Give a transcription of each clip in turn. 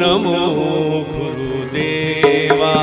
नमो गुरुदेवा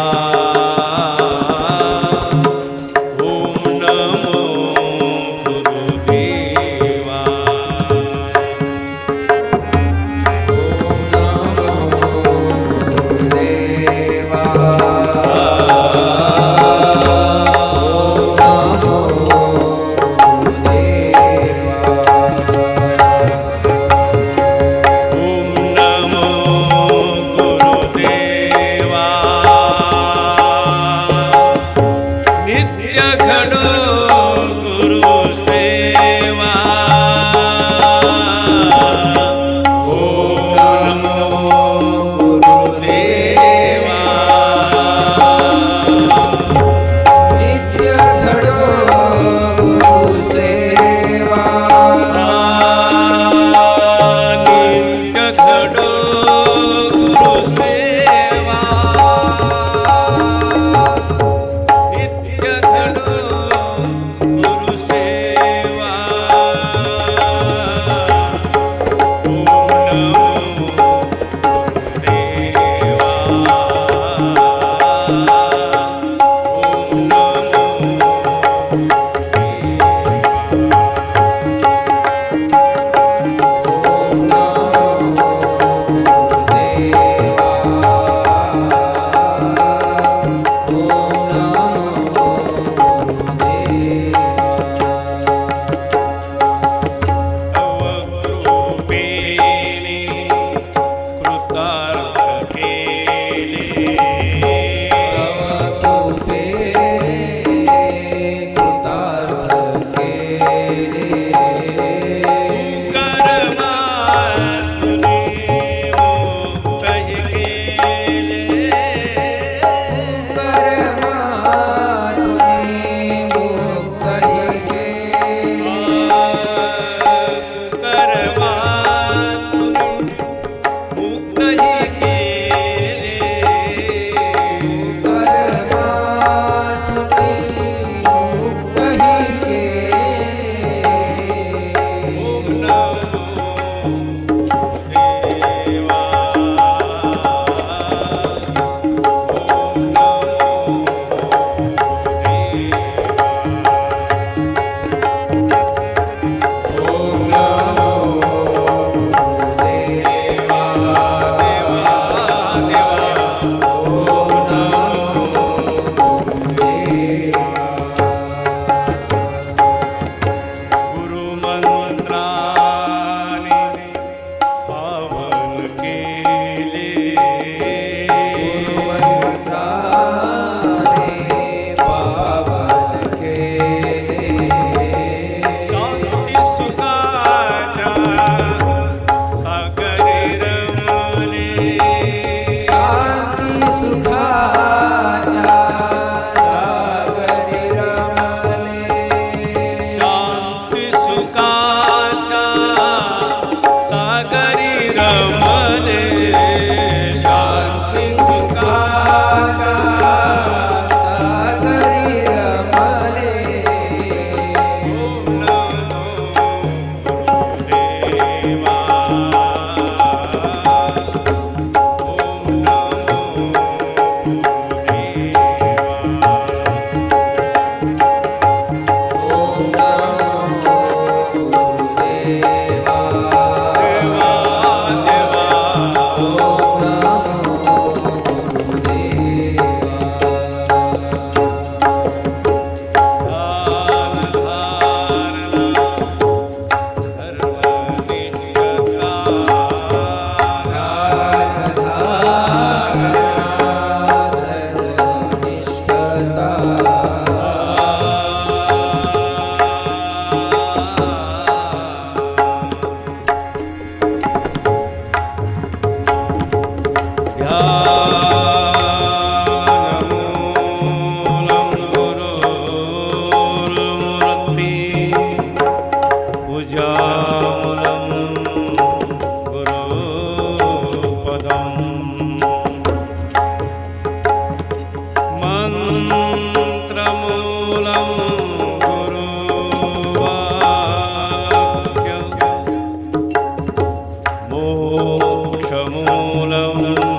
मोक्षमूलम्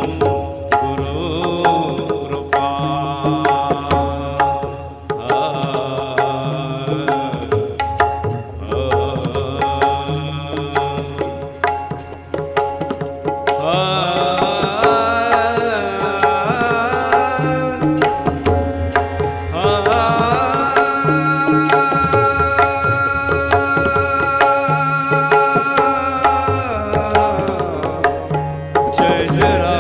गजरा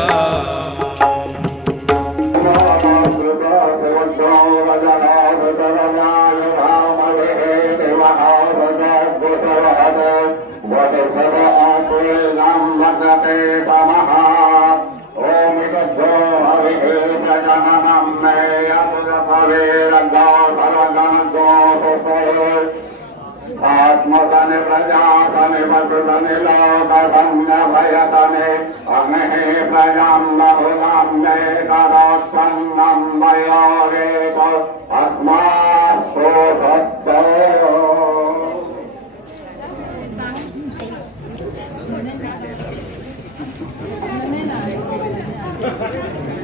आत्मतने प्रजातने वसुतने लोकसंग भयतने अग्ने प्रजां बहुलाम्ये करोत्पन्नं वयोरेको अस्मासो सत्तो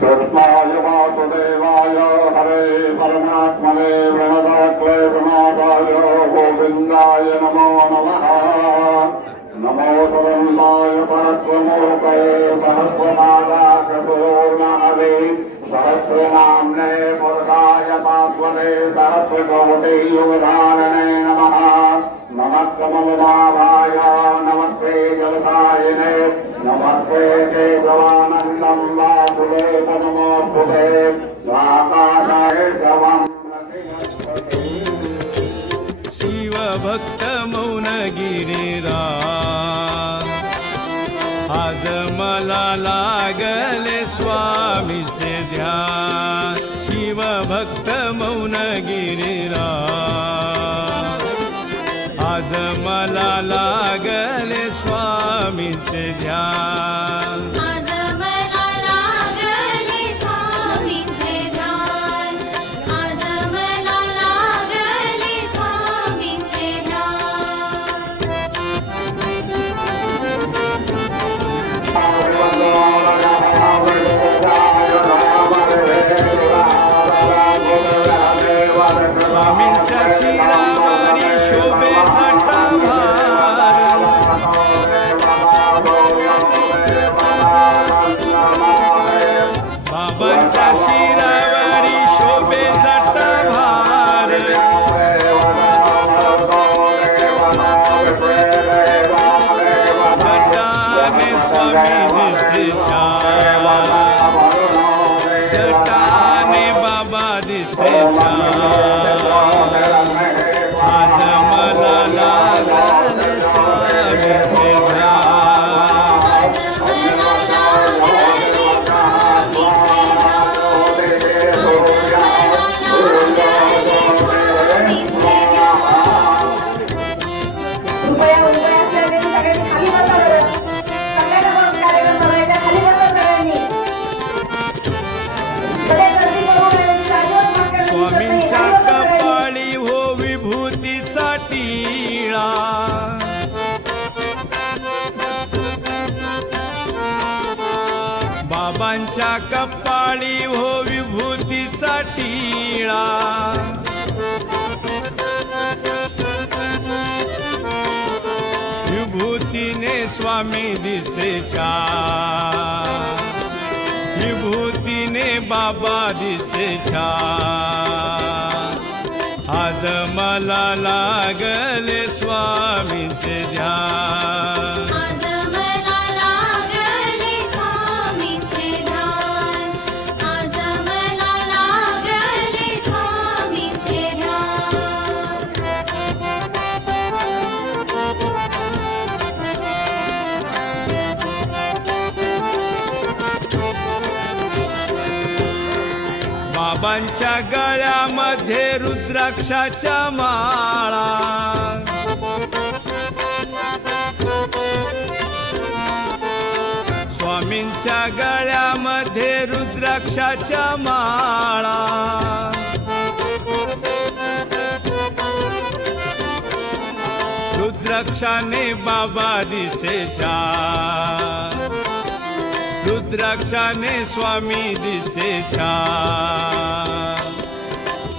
कृष्णाय वासुदेवाय हरे परमात्मने प्रणतक्लेशनाथाय गोविन्दाय नमो नमः। नमो सुरन्दाय परस्वमूर्तये सहस्रनागाकृतोर्णहवे सहस्रनाम्ने पुरुषाय पार्श्वने सहस्रकोटियुगधारणे नमः। नमः कमलनाभाय नमस्ते जलसायिने नमस्ते केशवानन्दं वासुदेव नमोऽस्तुते आकाशाय शवम् शिवभक्त मौन गिरिराज आज मला लागले स्वामीचे ध्यान शिवभक्त मौन गिरिराज आज मला लागले स्वामीचे ध्यान आज मला लागले स्वामींचे ध्यान आज मला लागले स्वामींचे स्वामींच्या शिरावरी शोभे जटाभार बाबांच्या शिरावरी शोभे जटाभार जटाने स्वामी दिसे छान जटाने बाबा दिसे छान आज मला लागले स्वामीचे ध्यान स्वामींच्या कपाळी हो विभूतीचा टिळा बाबांच्या कपाळी हो विभूतीचा टिळा विभूतीने स्वामी दिसे छान विभूतीने बाबा दिसे छान आज मला लागले स्वामींचे ध्यान आज मला लागले स्वामींचे ध्यान आज मला लागले स्वामींचे बाबांच्या गळ्यामध्ये रुद्राक्षाच्या माळा स्वामींच्या गळ्यामध्ये रुद्राक्षाच्या माळा रुद्राक्षाने बाबा दिसे छान रुद्राक्षाने स्वामी दिसे छान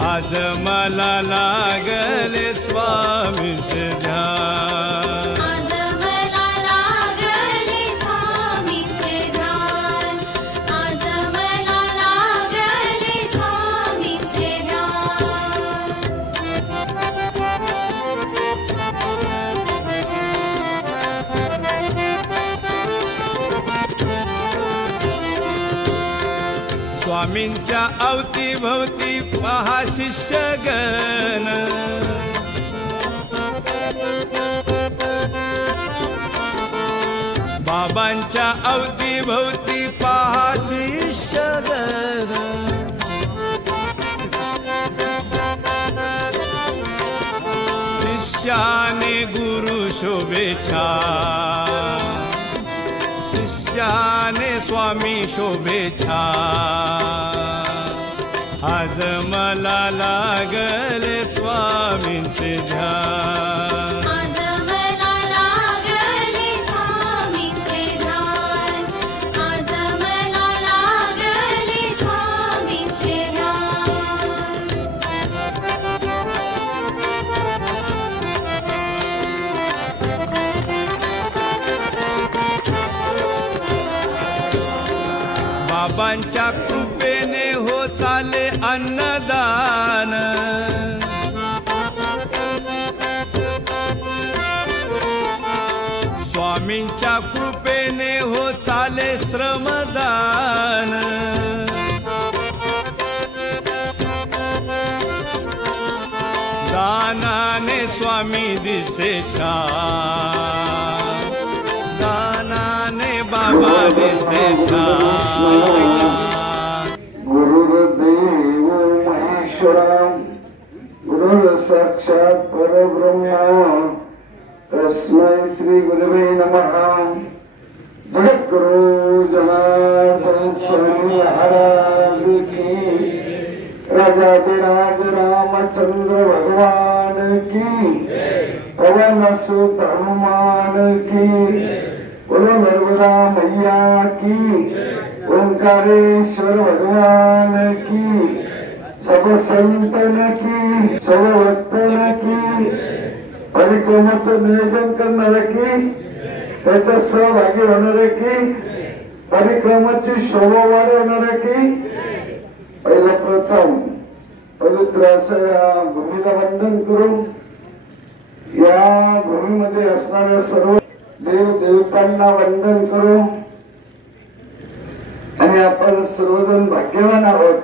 आज मला लागले स्वामींचे ध्यान आज मला लागले स्वामींचे ध्यान आज मला लागले स्वामींचे ध्यान स्वामींच्या अवतीभवती पहा शिष्यगण, बाबांच्या अवतीभवती पहा शिष्यगण, शिष्याने गुरु शोभेच्छा, शिष्याने स्वामी शोभेच्छा, आज मला लागले स्वामींचे ध्यान, आज मला लागले स्वामींचे ध्यान, आज मला लागले स्वामींचे ध्यान. बाबांच्या कृपेने हो चाले अन्नदान, स्वामींच्या कृपेने हो चाले श्रमदान, दानाने स्वामी दिसे छान, दानाने बाबा दिसे छान. गुरुर्देव महेश्वरा गुरुर् साक्षात् परब्रह्म तस्मै श्री गुरवे नमः. जगद्गुरु जनार्दन स्वामी महाराज की, राजाधिराज रामचंद्र भगवान की, पवन सुत हनुमान की, बोलो नर्मदा मैया की, ओंकारेश्वर भगवान की, सब संतन की, सब भक्तन की, परिक्रमाचं नियोजन करणारे की, त्याच्यात सहभागी होणारे की, परिक्रमाची शोभा वाढवणारे की, पहिलं प्रथम पवित्र असं या भूमीला वंदन करून या भूमीमध्ये असणाऱ्या सर्व देव देवतांना वंदन करू. आणि आपण सर्वजण भाग्यवान आहोत.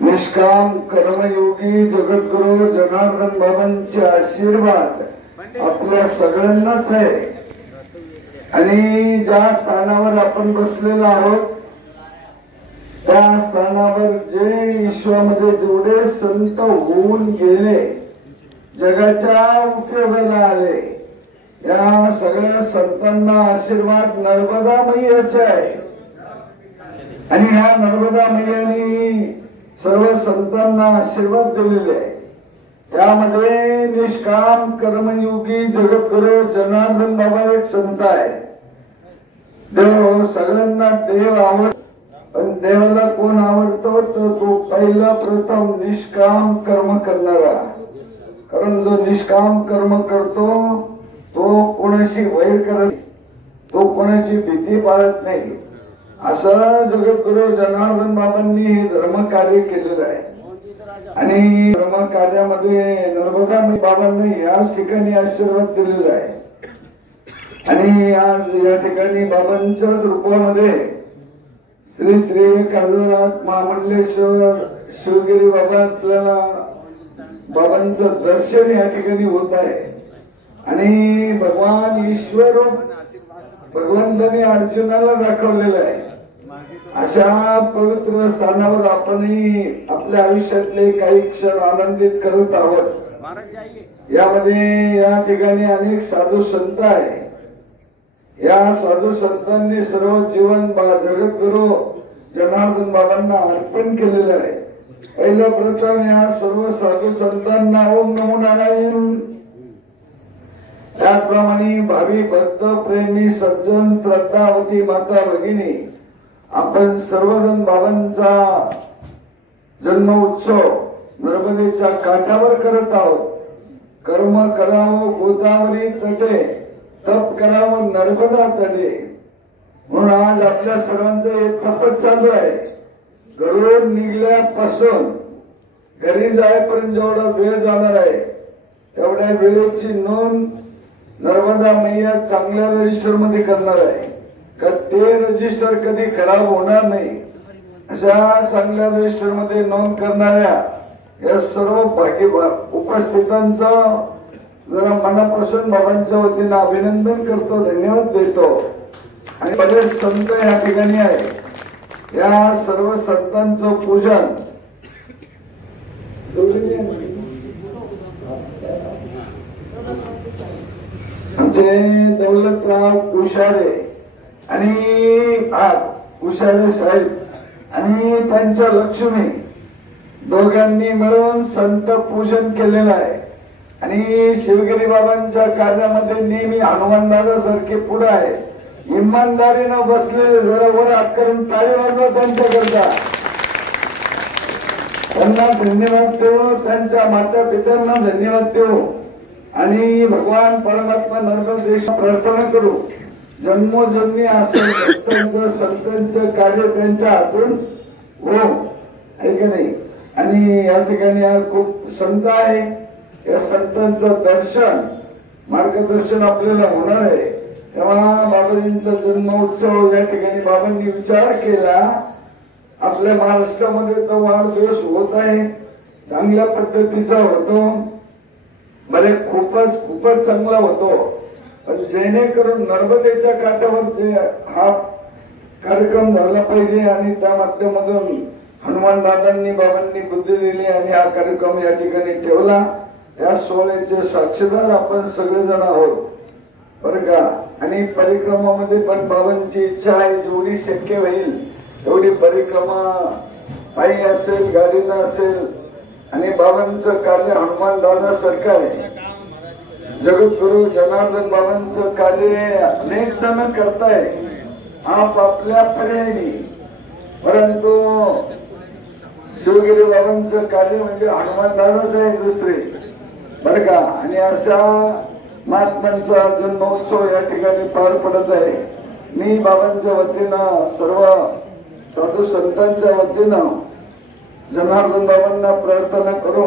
निष्काम कर्मयोगी जगद्गुरु जनार्दन बाबांचे आशीर्वाद आपल्या सगळ्यांनाच आहे. आणि ज्या स्थानावर आपण बसलेलो आहोत त्या स्थानावर जे विश्वामध्ये जेवढे संत होऊन गेले, जगाच्या उपयोगाला आले, या सगळ्या संतांना आशीर्वाद नर्मदा मैयाचा आहे. आणि ह्या नर्मदा मैयानी सर्व संतांना आशीर्वाद दिलेले आहे. त्यामध्ये निष्काम कर्मयोगी जगद्गुरु जनार्दन बाबा एक संत आहे. देव सगळ्यांना देव आवडतो, पण देवाला कोण आवडतो तर तो पहिला प्रथम निष्काम कर्म करणारा. कारण जो निष्काम कर्म करतो तो कोणाशी वैर करत, तो कोणाची भीती पाळत नाही. असं जगद्गुरु जनार्दन बाबांनी हे धर्मकार्य केलेलं आहे. आणि धर्मकार्यामध्ये नर्मदा बाबांनी याच ठिकाणी आशीर्वाद दिलेला आहे. आणि आज या ठिकाणी बाबांच्याच रूपामध्ये श्री श्री कालनाथ महामंडलेश्वर शिवगिरी बाबा आपल्याला बाबांचं दर्शन या ठिकाणी होत आहे. आणि भगवान ईश्वर भगवंतांनी अर्जुनाला दाखवलेलं आहे. अशा पवित्र स्थानावर आपणही आपल्या आयुष्यातले काही क्षण आनंदित करत आहोत. यामध्ये या ठिकाणी अनेक साधू संत आहे. या साधू संतांनी सर्व जीवन जगद्गुरु जनार्दन बाबांना अर्पण केलेलं आहे. पहिलं प्रथम या सर्व साधू संतांना ओम नमो नारायण. त्याचप्रमाणे भावी भक्त प्रेमी सज्जन श्रद्धावती माता भगिनी आपण सर्वजण बाबांचा जन्म उत्सव नर्मदेच्या काठावर करत आहोत. कर्म करावं गोदावरी तटे, तप करावं नर्मदा तटे. म्हणून आज आपल्या सर्वांचं एक तपच चालू आहे. घरून निघल्यापासून घरी जायपर्यंत जेवढा वेळ जाणार आहे तेवढ्या वेळेची नोंद नर्मदा मैया चांगल्या रजिस्टर मध्ये करणार आहे. का ते रजिस्टर कधी खराब होणार नाही. अशा चांगल्या रजिस्टरमध्ये नोंद करणाऱ्या या सर्व उपस्थितांचं जरा मनापासून बाबांच्या वतीनं अभिनंदन करतो, धन्यवाद देतो. आणि बरेच संत या ठिकाणी आहे. या सर्व संतांचं पूजन आमचे दौलतराव कुशारे आणि कुशारे साहेब आणि त्यांच्या लक्ष्मी दोघांनी मिळून संत पूजन केलेलं आहे. आणि शिवगिरी बाबांच्या कार्यामध्ये नेहमी हनुमानदादासारखे पुढे आहे. इमानदारीनं बसलेले जरा वर हात करून टाळी वाजवा त्यांच्याकरता. त्यांना धन्यवाद देऊ, त्यांच्या माता पित्यांना धन्यवाद देऊ आणि भगवान परमात्मा नर्मदेश प्रार्थना करू. जन्मोजन्मी असेल भक्तांचं संतांचं कार्य त्यांच्या हातून हो आहे की नाही. आणि या ठिकाणी खूप संत आहे. या संतांचं दर्शन मार्गदर्शन आपल्याला होणार आहे. तेव्हा बाबाजींचा जन्म उत्सव या ठिकाणी बाबांनी विचार केला. आपल्या महाराष्ट्रामध्ये तो वाढदिवस होत आहे, चांगल्या पद्धतीचा होतो, बरे खूपच चांगला होतो. पण जेणेकरून नर्मदेच्या काठावर हा कार्यक्रम झाला पाहिजे आणि त्या माध्यमातून हनुमान दादांनी बाबांनी बुद्धी दिली आणि हा कार्यक्रम या ठिकाणी ठेवला. या सोहळ्याचे साक्षीदार आपण सगळेजण आहोत बरं का. आणि परिक्रमामध्ये पण बाबांची इच्छा आहे जेवढी शक्य होईल तेवढी परिक्रमा पायी असेल, गाडीनं असेल. आणि बाबांचं कार्य हनुमान दादा सारखं आहे. जगद्गुरु जनार्दन बाबांचं कार्य अनेक जण करताय आपापल्या पर्यायी, परंतु शिवगिरी बाबांचं कार्य म्हणजे हनुमान दादाच आहे दुसरे बरं का. आणि अशा महात्म्यांचा जन्मोत्सव या ठिकाणी पार पडत आहे. मी बाबांच्या वतीनं सर्व साधू संतांच्या वतीनं जनार्दन बाबांना प्रार्थना करू.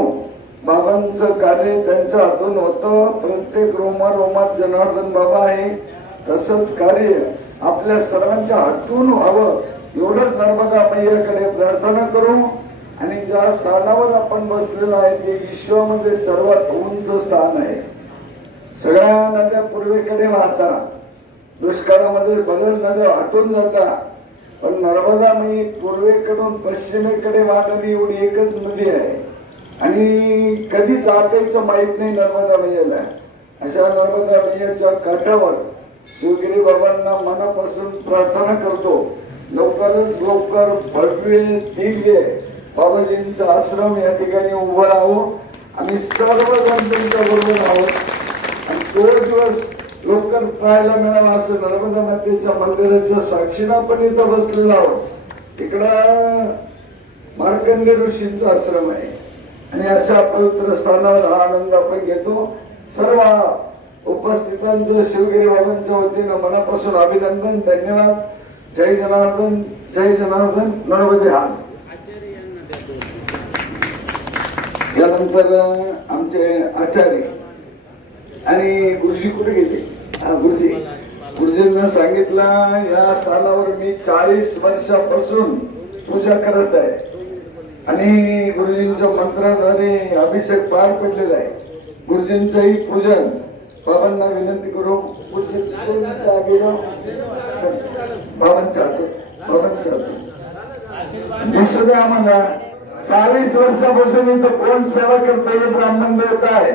बाबांचं कार्य त्यांच्या हातून होतं. प्रत्येक रोमात जनार्दन बाबा आहे. तसंच कार्य आपल्या सर्वांच्या हातून व्हावं एवढंच नर्मदा मैयाकडे प्रार्थना करू. आणि ज्या स्थानावर आपण बसलेलो आहे ते विश्वामध्ये सर्वात उंच स्थान आहे. सगळ्या नद्या पूर्वेकडे वाहतात, दुष्काळामध्ये बरेच नद्या आटून जातात, पण नर्मदा मी पूर्वेकडून पश्चिमेकडे वाहणारी एवढी एकच नदी आहे. आणि कधीच आटायचं माहीत नाही नर्मदा मैयाला. अशा नर्मदा मैयाच्या काठावर शिवगिरी बाबांना मनापासून प्रार्थना करतो. लवकरच लवकर भव्य दिव्य बाबाजींचा आश्रम या ठिकाणी उभं राहावं. आम्ही सर्वजण त्यांच्या बरोबर आहोत आणि तो दिवस लवकर पाहायला मिळावा असं नर्मदा मातेच्या मंदिराच्या साक्षीनं आपण इथं बसलेलो आहोत. इकडं मार्कंडे ऋषींचा आश्रम आहे आणि अशा पवित्र स्थानावर हा आनंद आपण घेतो. सर्व उपस्थितांचं शिवगिरी बाबांच्या वतीनं मनापासून अभिनंदन, धन्यवाद. जय जनार्दन, जय जनार्दन. नर्मदे हात. यानंतर आमचे आचार्य आणि गुरुजी कुठे गेले? गुरुजींना सांगितलं या स्थानावर मी 40 वर्षापासून पूजा करत आहे आणि गुरुजींच्या मंत्राद्वारे अभिषेक पार पडलेला आहे. गुरुजींचंही पूजन बाबांना विनंती करू. बाबांच्या दिसू द्या आम्हाला. 40 वर्षापासून इथं कोण सेवा करतोय? ब्राह्मण देवता आहे.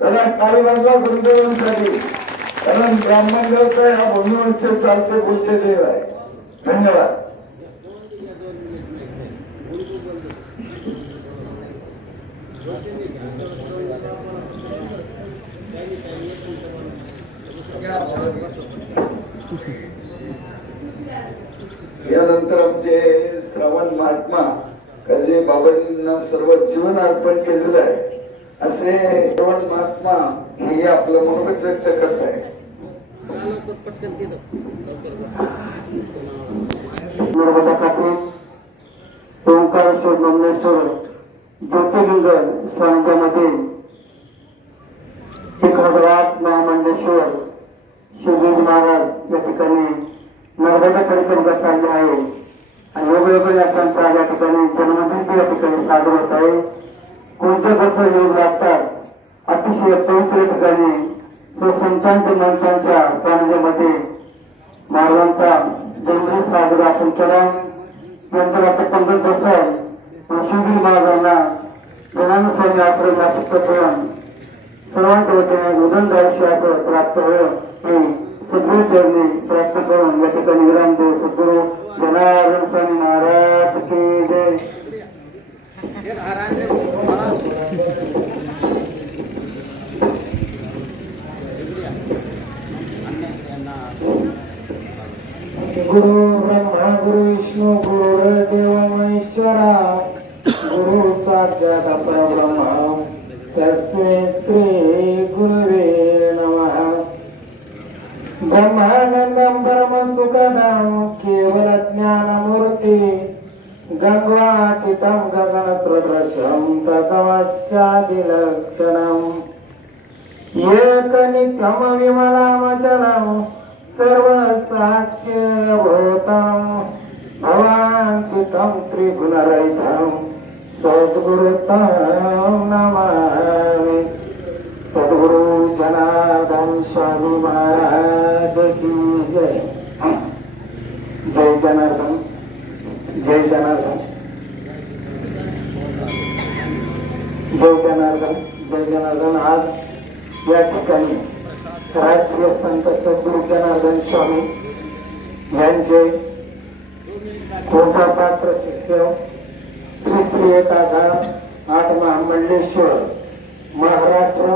त्याला टाळी वाजवा गुरुदेवांसाठी, कारण ब्राह्मण देवता हा भूमीवरचे चालते बोलते देव आहे. धन्यवाद. यानंतर आमचे श्रावण महात्मा जे बाबाजींना सर्व जीवन अर्पण केलेलं आहे असे श्रावण महात्मा हे आपलं मनोगत व्यक्त करत आहे. नर्मदा काठी ओंकारेश्वर ब्रह्मेश्वर ज्योतिर्लिंग सानिध्यामध्ये 1008 महामंडेश्वर शिवगिरी महाराज या ठिकाणी नर्मदा परिक्रमा चालले आहे आणि वेगवेगळ्या या ठिकाणी जन्मदिन या ठिकाणी साजरा होत आहे. कोणत्या गोष्ट येऊ लागतात अतिशय पवित्र ठिकाणी तो संतांच्या मंचांच्या सानिध्यामध्ये महाराजांचा जन्मदिन साजरा आपण केला. नंतर आता 15 वर्षात शिवगिरी महाराजांना ज्ञानानंद स्वामी आश्रम नाशिक करून सर्वांच्या वतीने उदंड आयुष्य प्राप्त होईल हे सद्गुरू चरणी प्राप्त करून या ठिकाणी विराम देव. सद्गुरू जनार्दन स्वामी महाराज की जय. गुरु ब्रह्मा गुरु विष्णू गुरुदेव महेश्वरा गुरु साक्षात परब्रह्म तस्मै श्री गुरुवे नमः. ब्रह्मानंदं परमं सुखदं केवल ज्ञानमूर्ति गंगातीतं गगनसदृशं तत्त्वस्यादिलक्षणम् एकनित्यं विमलामचलं सर्वसाक्ष्यभूतं भवान्वितं त्रिगुणरहितं सद्गुरुतं नमामि. सद्गुरु जनार्दन स्वामी महाराज की जय. जय जनार्दन, जय जनार्दन, जय जनार्दन, जय जनार्दन. आज या ठिकाणी राष्ट्रीय संत सद्गुरु जनार्दन स्वामी यांचे पात्र शिष्य श्री श्री 1008 महामंडलेश्वर महाराष्ट्र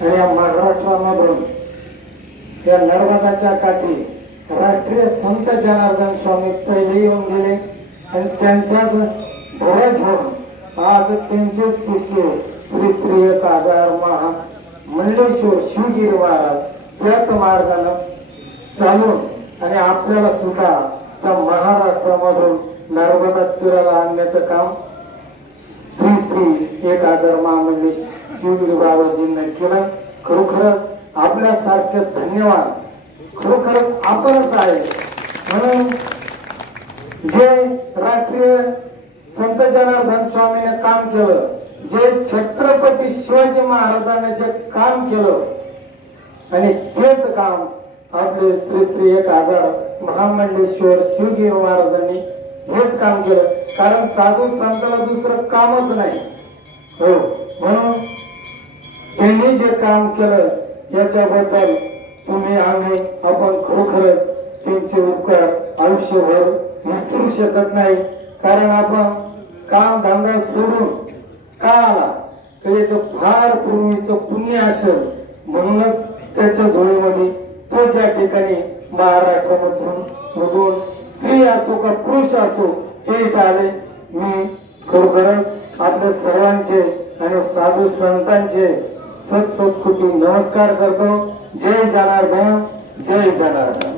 आणि या महाराष्ट्रामधून या नर्मदाच्या काठी राष्ट्रीय संत जनार्दन स्वामी पहिले येऊन गेले आणि त्यांच्याच धडा घेऊन आज त्यांचे शिष्य श्री श्री 1000 महामंडलेश्वर शिवगिरी महाराज त्याच मार्गानं चालून आणि आपल्याला सुद्धा त्या महाराष्ट्रामधून नर्मदा तीराला आणण्याचं काम श्री श्री 1000 महामंडलेश्वर शिवगिरी बाबाजींना केलं. खरोखरच आपल्यासारखे धन्यवाद खरोखरच आपणच आहे. म्हणून जे राष्ट्रीय संत जनार्दन स्वामीने काम केलं, जे छत्रपती शिवाजी महाराजांनी जे काम केलं आणि तेच काम आपले श्री श्री 1000 महामंडलेश्वर शिवगिरी महाराजांनी हेच काम केलं. कारण साधू संताला दुसरं कामच नाही हो. म्हणून त्यांनी जे काम केलं याच्याबद्दल तुम्ही आम्ही आपण खरोखरच त्यांचे उपकार आयुष्यभर विसरू शकत नाही. कारण आपण काम धंदा सोडून का आला तर याचं फार पूर्वीचं पुण्य असेल म्हणूनच त्याच्या झोळीमध्ये तो ज्या ठिकाणी महाराष्ट्रामधून बघून स्त्री असो का पुरुष असो हे आले. मी खरोखरच आपल्या सर्वांचे आणि साधू संतांचे सत्सत्कुटी नमस्कार करतो. जय जनार्दन, जय जनार्दन.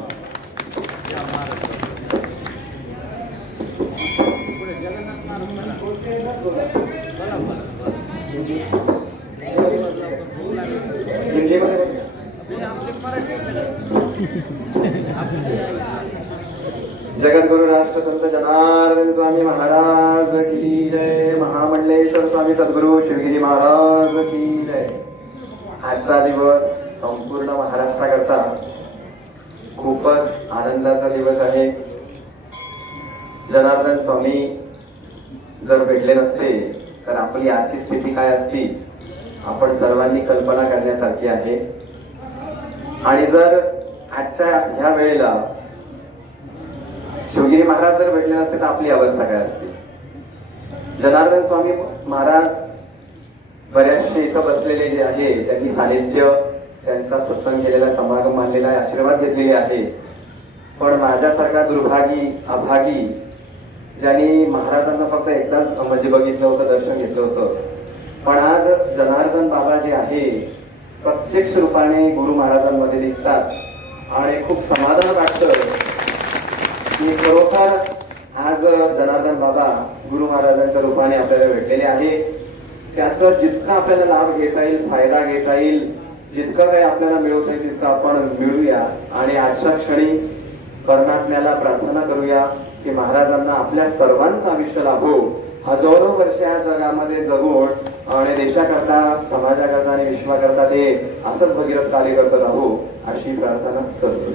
जगद्गुरु राष्ट्रसंत जनार्दन स्वामी महाराज की जय. महामंडलेश्वर स्वामी सद्गुरु शिवगिरी महाराज की जय. आजचा दिवस संपूर्ण महाराष्ट्राकरता खूपच आनंदाचा दिवस आहे. जनार्दन स्वामी जर भेटले नसते तर आपली आजची स्थिती काय असती आपण सर्वांनी कल्पना करण्यासारखी आहे. आणि जर आजच्या ह्या वेळेला शिवगिरी महाराज जर भेटले नसते तर आपली अवस्था काय असते. जनार्दन स्वामी महाराज बऱ्याचशे इथं बसलेले जे आहे त्यांनी सानिध्य त्यांचा सत्संग केलेला समागम मानलेला आशीर्वाद घेतलेले आहे. पण माझ्यासारखा दुर्भागी अभागी ज्यांनी महाराजांना फक्त एकदाच म्हणजे बघितलं होतं, दर्शन घेतलं होतं, पण आज जनार्दन बाबा जे आहे प्रत्यक्ष रूपाने गुरु महाराजांमध्ये दिसतात आणि खूप समाधान वाटतं की खरोखर आज जनार्दन बाबा गुरु महाराजांच्या रूपाने आपल्याला भेटलेले आहे. त्याचा जितका आपल्याला लाभ घेता येईल, फायदा घेता येईल, जितकं काही आपल्याला मिळवता येईल तितकं आपण मिळूया. आणि आजच्या क्षणी परमात्म्याला प्रार्थना करूया की महाराजांना आपल्या सर्वांचं आयुष्य लाभो, हजारो वर्ष या जगामध्ये जगून आणि देशाकरता, समाजाकरता आणि विश्वाकरता ते असंच भगीरथ कार्य करत राहू अशी प्रार्थना करतो.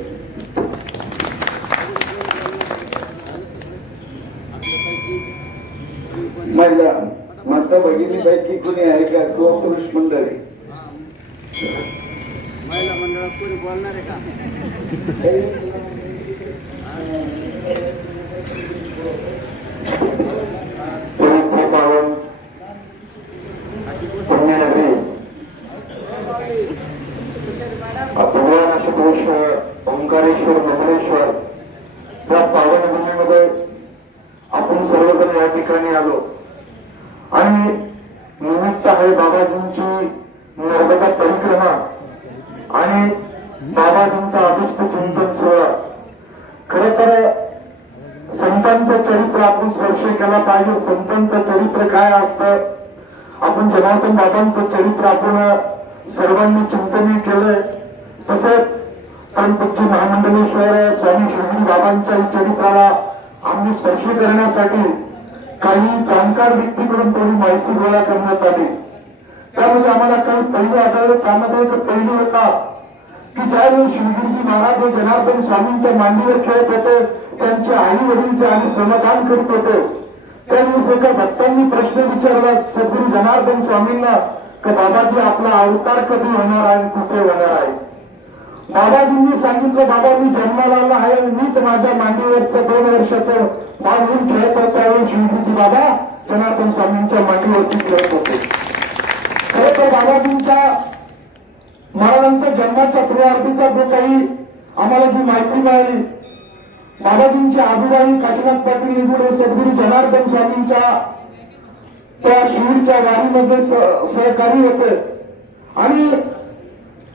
महिला माता भगिनीपैकी कुणी आहे का किंवा पुरुष मंडळी? महिला मंडळात कोणी बोलणार आहे का? पवित्र पावन पुण्यनगरी भगवान शुभेश्वर ओंकारेश्वर मंगळेश्वर त्या पावन भूमीमध्ये आपण सर्वजण या ठिकाणी आलो आणि निमित्त आहे बाबाजींची नर्मदा परिक्रमा आणि बाबाजींचा अभिष्ट चिंतन सोहळा. खरं तर संतांचं चरित्र आपण स्पर्श केला पाहिजे. संतांचं चरित्र काय असतं, आपण जनार्दन बाबांचं चरित्र आपण सर्वांनी चिंतन केलंय. तसंच परमपूज्य महामंडलेश्वर स्वामी शिवजी बाबांच्या चरित्राला आम्ही स्पर्श करण्यासाठी काही जाणकार व्यक्तीकडून थोडी माहिती गोळा करण्यात आली. त्यामध्ये आम्हाला काही पैलू आढळले. त्यामध्ये एक पैलू होता की ज्यावेळी शिवजीजी महाराज हे जनार्दन स्वामींच्या मांडीवर खेळत होते, त्यांचे आई वडील जे आणि श्रमदान करीत होते, त्यावेळेस एका भक्तांनी प्रश्न विचारला सद्गुरू जनार्दन स्वामींना की बाबाजी आपला अवतार कधी होणार आहे, कुठे होणार आहे? बाबाजींनी सांगितलं, बाबा मी जन्माला आला आहे आणि मीच माझ्या मांडीवरचं 2 वर्षाचं बाळ होऊन खेळत होता. त्यावेळी शिवजीजी बाबा जनार्दन स्वामींच्या मांडीवरती खेळत होते. खरं तर बाबाजींच्या महाराजांच्या जन्माच्या पूर्वार्धीचा जो काही आम्हाला जी माहिती मिळाली, बाबाजींचे आजोबाई काशीनाथ पाटील निगुडे सद्गुरू जनार्दन स्वामींच्या त्या शिवूरच्या वारीमध्ये सहकारी होते आणि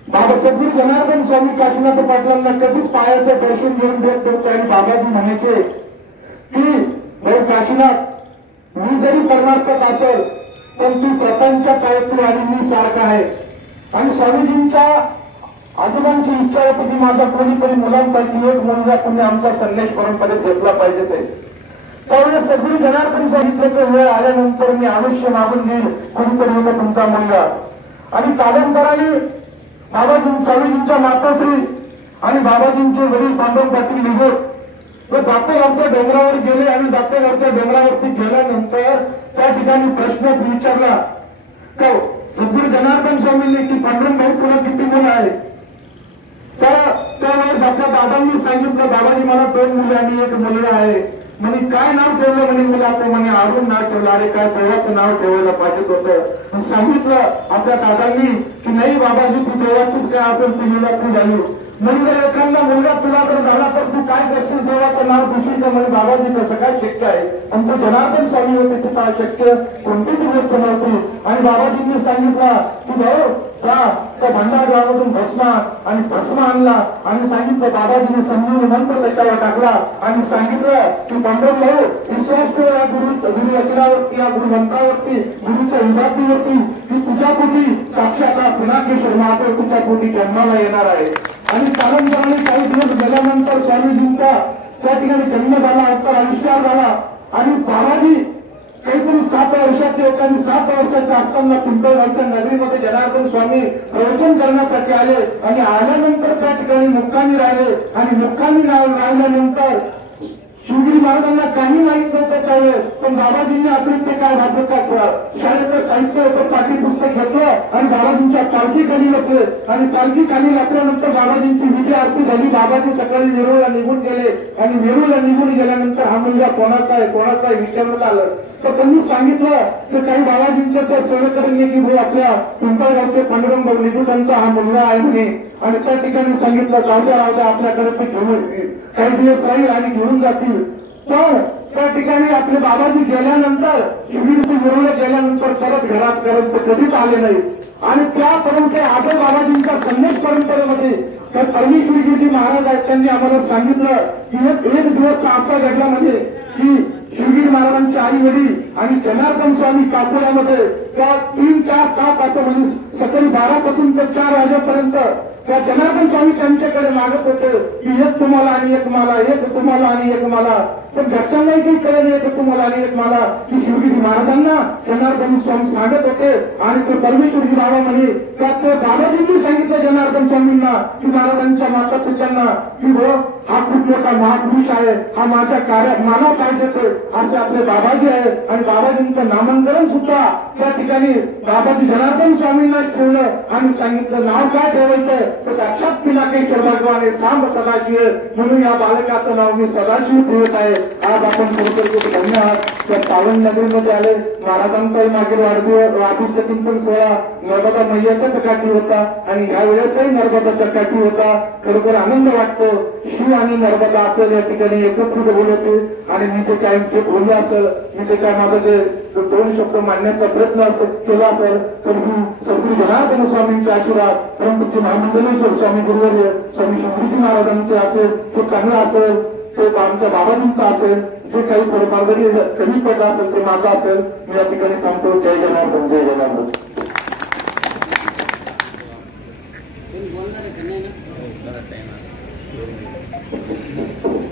बाबा सद्गुरू जनार्दन स्वामी काशीनाथ पाटलांना कधीच पायाचं दर्शन घेऊन देत नव्हते आणि बाबाजी म्हणायचे की भाऊ काशीनाथ, मी जरी कर्नाटकात असेल पण तू प्रथमच्या काळातली आणि मी सारखा आहे. आणि स्वामीजींच्या आजोबांची इच्छा होती की माझा कोणीतरी मुलांपैकी एक मुलगा तुम्ही आमच्या संन्यास परंपरेत घेतला पाहिजे. ते त्यावेळेस सद्गुरू जनार्दन सांगितलं वेळ आल्यानंतर मी अवश्य मागून घेईल कोणीतरी होता तुमचा मुलगा. आणि कालांतराने बाबाजी स्वामीजींच्या मातोश्री आणि बाबाजींचे वडील पांडव पाटील निघत व जातेगावच्या डोंगरावर गेले आणि जातेगावच्या डोंगरावरती गेल्यानंतर त्या ठिकाणी प्रश्न विचारला का सद्गुरू जनार्दन स्वामींनी की पांडुरंग तुला किती मुलं आहे? त्यावेळेस आपल्या बाबांनी सांगितलं, बाबाजी मला 2 मुले आणि 1 मुलगा आहे. म्हणे काय नाव ठेवलं? म्हणे मुलाचं म्हणे अरुण नाव ठेवलं. अरे काय देवाचं नाव ठेवायला पाहिजेत होतं. सांगितलं आपल्या दादांनी की नाही बाबाजी तू देवाचीच काय असेल ती मुला तू झाली. म्हणजे एखादा मुलगा तुला जर झाला तर तू काय करशील? देवाचं नाव घेशील का? म्हणजे बाबाजी तसं काय शक्य आहे? आणि तो जनार्दन स्वामी होते तिथं अशक्य कोणतीच गोष्ट नव्हती. आणि बाबाजींनी सांगितलं की भाऊ जा त्या भंडारगावामधून भस्म आणला आणि सांगितलं बाबाजीने समजून मंत्र त्याच्यावर टाकला आणि सांगितलं की पांडव भाऊ विश्वास ठेव या गुरु वचनावरती, या गुरु मंत्रावरती, गुरुच्या विभागीवरती की तुझ्या पोटी साक्षात पिनाकेश्वर महादेव तुझ्या पोटी जन्माला येणार आहे. आणि कालांतराने काही दिवस गेल्यानंतर स्वामीजींचा त्या ठिकाणी जन्म झाला, अवतार आविष्कार झाला आणि बाबाजी काहीतरी 7 वर्षाचे होते आणि 7 वर्षाच्या असताना पिंपळगावच्या नगरीमध्ये जनार्दन स्वामी प्रवचन करण्यासाठी आले आणि आल्यानंतर त्या ठिकाणी मुक्कामी राहिले आणि मुक्कामी राहिल्यानंतर शिवजी महाराजांना काही माहीत नव्हतं त्यावेळेस, पण बाबाजींनी आपले ते काय शाळेचं साहित्य होतं पाठ्यपुस्तक घेतलं आणि बाबाजींच्या पालखी खाली घातले आणि पालखी खाली घातल्यानंतर बाबाजींची विधी आरती झाली. बाबाजी सकाळी वेरूळला निघून गेले आणि वेरूळला निघून गेल्यानंतर हा मुलगा कोणाचा आहे विचारण्यात आलं तर त्यांनी सांगितलं की काही बाबाजींच्या त्या सहकार्याने की भाऊ आपल्या पिंपळगावचे पांडुरंग भाऊ निगुडांचा हा मुलगा आहे म्हणे. आणि त्या ठिकाणी सांगितलं जाऊ आपल्याकडे ते घेऊन काही दिवस राहील आणि घेऊन जातील. पण त्या ठिकाणी आपले बाबाजी गेल्यानंतर शिबिरची वेरूळला गेल्यानंतर परत घरात करत ते कधीच आले नाही. आणि त्यापर्यंत आजही बाबाजींच्या संन्यास परंपरेमध्ये त्या परमेश्वरीजी महाराज आहेत त्यांनी आम्हाला सांगितलं की एक दिवस असा घडला म्हणजे की शिवजी महाराजांची आई वडील आणि जनार्दन स्वामी काकुळामध्ये त्या 3-4 तास असं म्हणजे सकाळी 12 पासून ते 4 वाजेपर्यंत त्या जनार्दन स्वामी त्यांच्याकडे मागत होते की एक तुम्हाला आणि एक मला, एक तुम्हाला आणि एक मला. पण घरच्यांनाही काही कळलं एक तुम्हाला आणि एक मला की शिवगिरी महाराजांना जनार्दन स्वामी सांगत होते. आणि ते परमेश्वरजी बाबा म्हणे त्यात बाबाजींनी सांगितलं जनार्दन स्वामींना की महाराजांच्या माता पित्यांना की हो हा खूप मोठा महापुरुष आहे, हा माझ्या कार्यात मला पाहिजे असे आपले बाबाजी आहे. आणि बाबाजींचं नामांकन सुद्धा त्या ठिकाणी बाबाजी जनार्दन स्वामींना ठेवलं आणि सांगितलं नाव काय ठेवायचं तर साक्षात पिनाकेश्वर भगवान सांब सदाशिव, म्हणून या बालकाचं नाव मी सदाशिव ठेवत आहे. आज आपण खरोखर खूप धन्य आहात. त्या पावन नगरीमध्ये आले. महाराजांचाही मागील वाढदिवस चिंतन सोहळा नर्मदा मैयाच्या चकाटी होता आणि या वेळेसही नर्मदा चकाटी होता. खरोखर आनंद वाटतो. शिव आणि नर्मदा आपल्याला या ठिकाणी एकत्रित बोलवते. आणि मी ते काय जे बोललो असेल, मी ते काय माझं जे 2 शब्द मांडण्याचा प्रयत्न केला असेल तर मी सद्गुरू जनार्दन स्वामींचे आशीर्वाद, परंतु महामंडलेश्वर स्वामी गुरुवर्य स्वामी शंकरजी महाराजांचे असेल ते चांगलं असेल, ते आमच्या बाबाजींचा असेल, जे काही थोडंफार जरी कमी पडलं असेल ते माझं असेल. मी या ठिकाणी सांगतो जय जनार्दन, जय जनार्दन.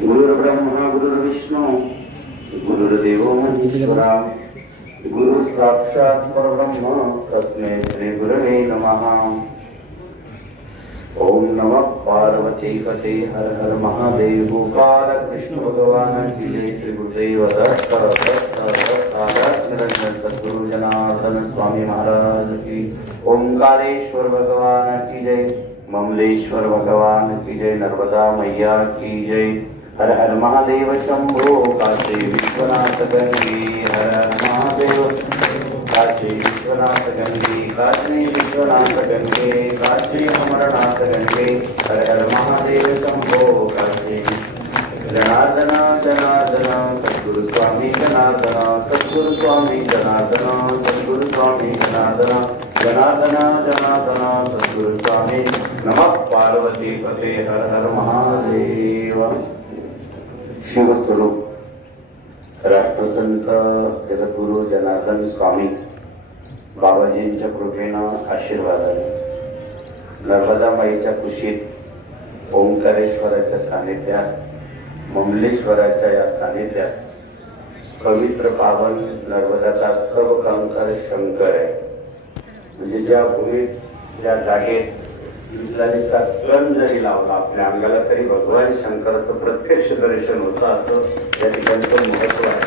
गुरुर्ब्रह्मा गुरुर्विष्णू गुरुर्देवो महेश्वरा गुरु साक्षात् परब्रह्म तस्मै श्री गुरवे नमः. ओम नमः पार्वती पते हर हर महादेव. गोपाल कृष्ण भगवान की जय. श्री गुरुदेव दत्त निरंजन सद्गुरु जनार्दन स्वामी महाराज की. ओंकारेश्वर भगवान की जय. ममलेश्वर भगवान की जय. नर्मदा मैया की जय. हर हर महादेव शंभो. काशी विश्वनाथ गंगे. हर हर महादेव. काशी विश्वनाथ गंगे. काशी विश्वनाथ गंगे. काशी अमरनाथ गंगे. हर हर महादेव शंभो. काशी जनार्दन जनार्दन सद्गुरु स्वामी जनार्दन. सद्गुरु स्वामी जनार्दन. सद्गुरु स्वामी जनार्दन. जनार्दन जनार्दन सद्गुरु स्वामी. नमः पार्वती पते हर हर महादेव. शिवस्वरूप राष्ट्रसंत जगद्गुरु जनार्दन स्वामी बाबाजींच्या कृपेनं आशीर्वादाने नर्मदा माईच्या कुशीत ओंकारेश्वराच्या सानिध्यात ममलेश्वराच्या या सानिध्यात पवित्र पावन नर्मदाचा सर्व कंकर शंकर आहे. म्हणजे ज्या भूमीत ज्या जागेत विठ्ठलाचा कण जरी लावला आपल्या अंगाला तरी भगवान शंकराचं प्रत्यक्ष दर्शन होतं असं या ठिकाणचं महत्व आहे.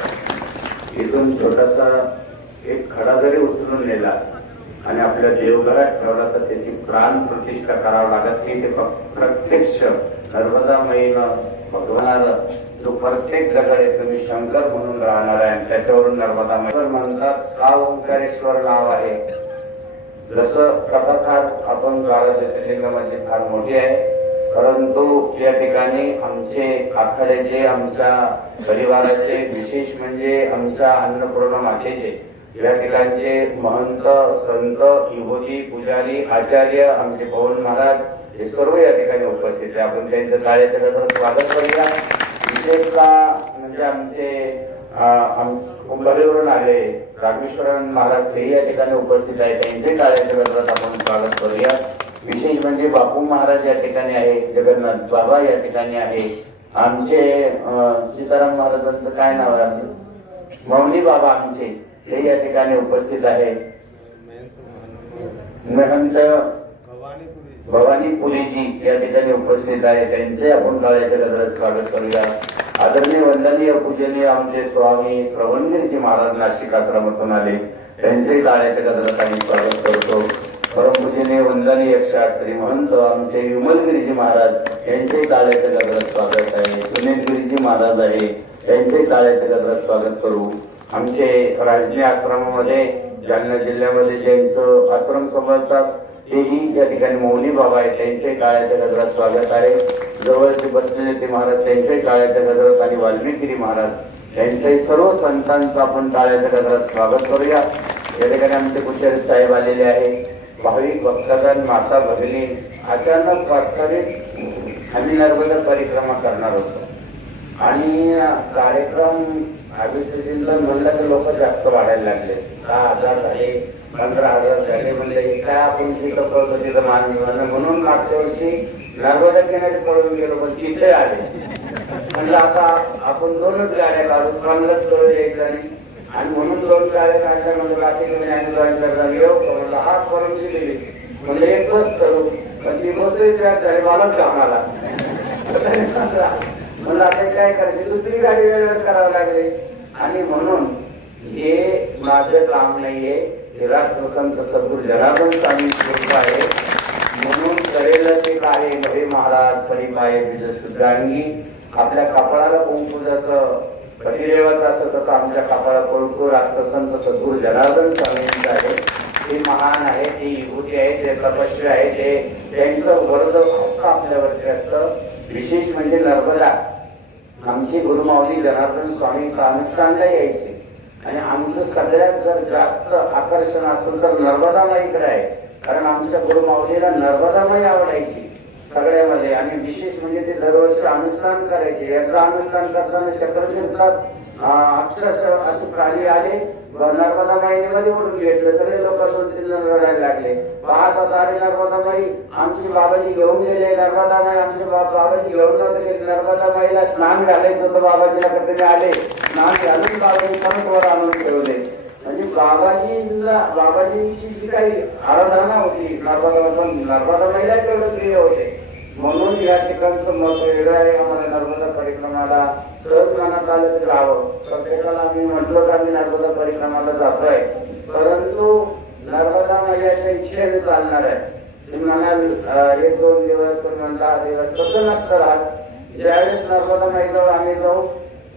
इथून छोटासा एक खडा जरी उचलून नेला आणि आपल्या देवघरात ठेवला तर त्याची प्राण प्रतिष्ठा करावी लागत नाही. ते प्रत्यक्ष नर्मदामयीनं भगवानाला जो प्रत्येक दगड आहे तुम्ही शंकर म्हणून राहणार आहे. त्याच्यावरून नर्मदामय म्हणतात का ओंकारेश्वर नाव आहे. जसं प्रभाकार आपण ज्योतिर्लिंगामध्ये फार मोठी आहे, परंतु या ठिकाणी आमचे आखाड्याचे आमच्या परिवाराचे विशेष म्हणजे आमच्या अन्नपूर्ण मातेचे या ठिकाणचे महंत संत युवती पुजारी आचार्य आमचे पवन महाराज हे सर्व या ठिकाणी उपस्थित आहे. आपण त्यांचं काळ्याच्या गजरात स्वागत करूया. विशेषतः म्हणजे आमचे कुंभारीवरून आले रामेश्वरन महाराज ते या ठिकाणी उपस्थित आहे. त्यांचे काळ्याच्या गजरात आपण स्वागत करूया. विशेष म्हणजे बापू महाराज या ठिकाणी आहे. जगन्नाथ बाबा या ठिकाणी आहे. आमचे सीताराम महाराजांचं काय नाव आहे मौली बाबा आमचे हे या ठिकाणी उपस्थित आहे. महंत भवानीपुरीजी या ठिकाणी उपस्थित आहे. त्यांचे आपण काळ्याच्या गजरात स्वागत करूया. आदरणीय वंदनीय पूजनीय आमचे स्वामी श्रवणगिरीजी महाराज नाशिक आश्रमातून आले. त्यांचे काळ्याच्या गजरात आम्ही स्वागत करतो. परमपूजनीय वंदनीय श्री महंत आमचे विमलगिरीजी महाराज यांचे काळ्याच्या गजरात स्वागत आहे. सुनीलगिरीजी महाराज आहे त्यांचे काळ्याच्या गजरात स्वागत करू. आमचे राजनी आश्रमामध्ये जालना जिल्ह्यामध्ये ज्यांचं आश्रम सांभाळतात तेही या ठिकाणी मौली बाबा आहे. त्यांचे काळ्याच्या गजरात स्वागत आहे. जवळचे बसलेले ते महाराज त्यांचे काळ्याच्या गजरात आणि वाल्मिकी महाराज त्यांच्याही सर्व संतांचं आपण काळ्याच्या गजरात स्वागत करूया. या ठिकाणी आमचे पुजारी साहेब आलेले आहे. भाविक भक्तगण माता भगिनी अचानक वास्तविक आम्ही नर्मदा परिक्रमा करणार होतो आणि कार्यक्रम अभिजिंतन म्हणलं तर लोक जास्त वाढायला लागले. 10,000 झाले, 15,000 झाले. म्हणजे काय आपण तिथं करतो तिथं मान म्हणून मागच्या वर्षी नर्मदा किनारी पळून गेलो, पण तिथे आले. म्हणजे आता आपण 2च गाड्या काढू, 15 करू यायचं नाही. आणि म्हणून 2 गाड्या काढल्या म्हणजे बाकी म्हणलं हात करून दिली म्हणजे एक बस करू, पण ती बस झाली मलाच कामाला. म्हणलं आता काय करायचे, दुसरी गाडी वेगवेगळं करावं लागले. आणि म्हणून हे माझं काम नाहीये, हे राष्ट्रसंत सद्गुरू जनार्दन स्वामी कृपा आहे. म्हणून करेल ते आहे मध्ये महाराज परिपाये शुद्रांगी. आपल्या कपाळाला कुंकू जसं कटिदेवाचं असतं तसं आमच्या कपाळा कुंकू राष्ट्रसंत सद्गुरू जनार्दन स्वामींचं आहे. ते महान आहे, ते विभूती आहे, ते तपस्वी आहे, ते त्यांचं वरद हक्क आपल्यावरती असतं. विशेष म्हणजे नर्मदा आमची गुरुमाऊली जनार्दन स्वामींचा अनुष्ठानला यायचे. आणि आमचं सगळ्यात जर जास्त आकर्षण असेल तर नर्मदामाईकडे आहे. कारण आमच्या गुरुमाऊलीला नर्मदामाई आवडायची सगळ्यामध्ये. आणि विशेष म्हणजे ते दरवर्षी अनुष्ठान करायचे. एकदा अनुष्ठान करताना चक्रतीर्थात अक्षरशः असे प्राणी आले, नर्मदामाईमध्ये उडून घेतलं. सगळे लोक 2-3 जण रडायला लागले. पाहतात अरे नर्मदामाई आमची बाबाजी घेऊन गेले, नर्मदामाई आमचे बाबाजी घेऊन नव्हते. नर्मदामाईला स्नान घालायचं होतं, बाबाजीला कधी आले, स्नान घालून बाबाजी परत वर आणून ठेवले. म्हणजे बाबाजींची जी काही आराधना होती नर्मदामाईला तेवढं प्रिय होते. म्हणून या ठिकाणचं मत वेगळं आहे. आम्हाला नर्मदा परिक्रमाला सहज मनात आलं तर जावं. प्रत्येकाला आम्ही म्हटलं तर आम्ही नर्मदा परिक्रमाला जातोय, परंतु नर्मदा मैयाच्या इच्छेने चालणार आहे. तुम्ही म्हणाल 1-2 दिवस पण म्हणता 10 दिवस कसं नसतं राहत. ज्यावेळेस नर्मदा मैयाजवळ आम्ही जाऊ,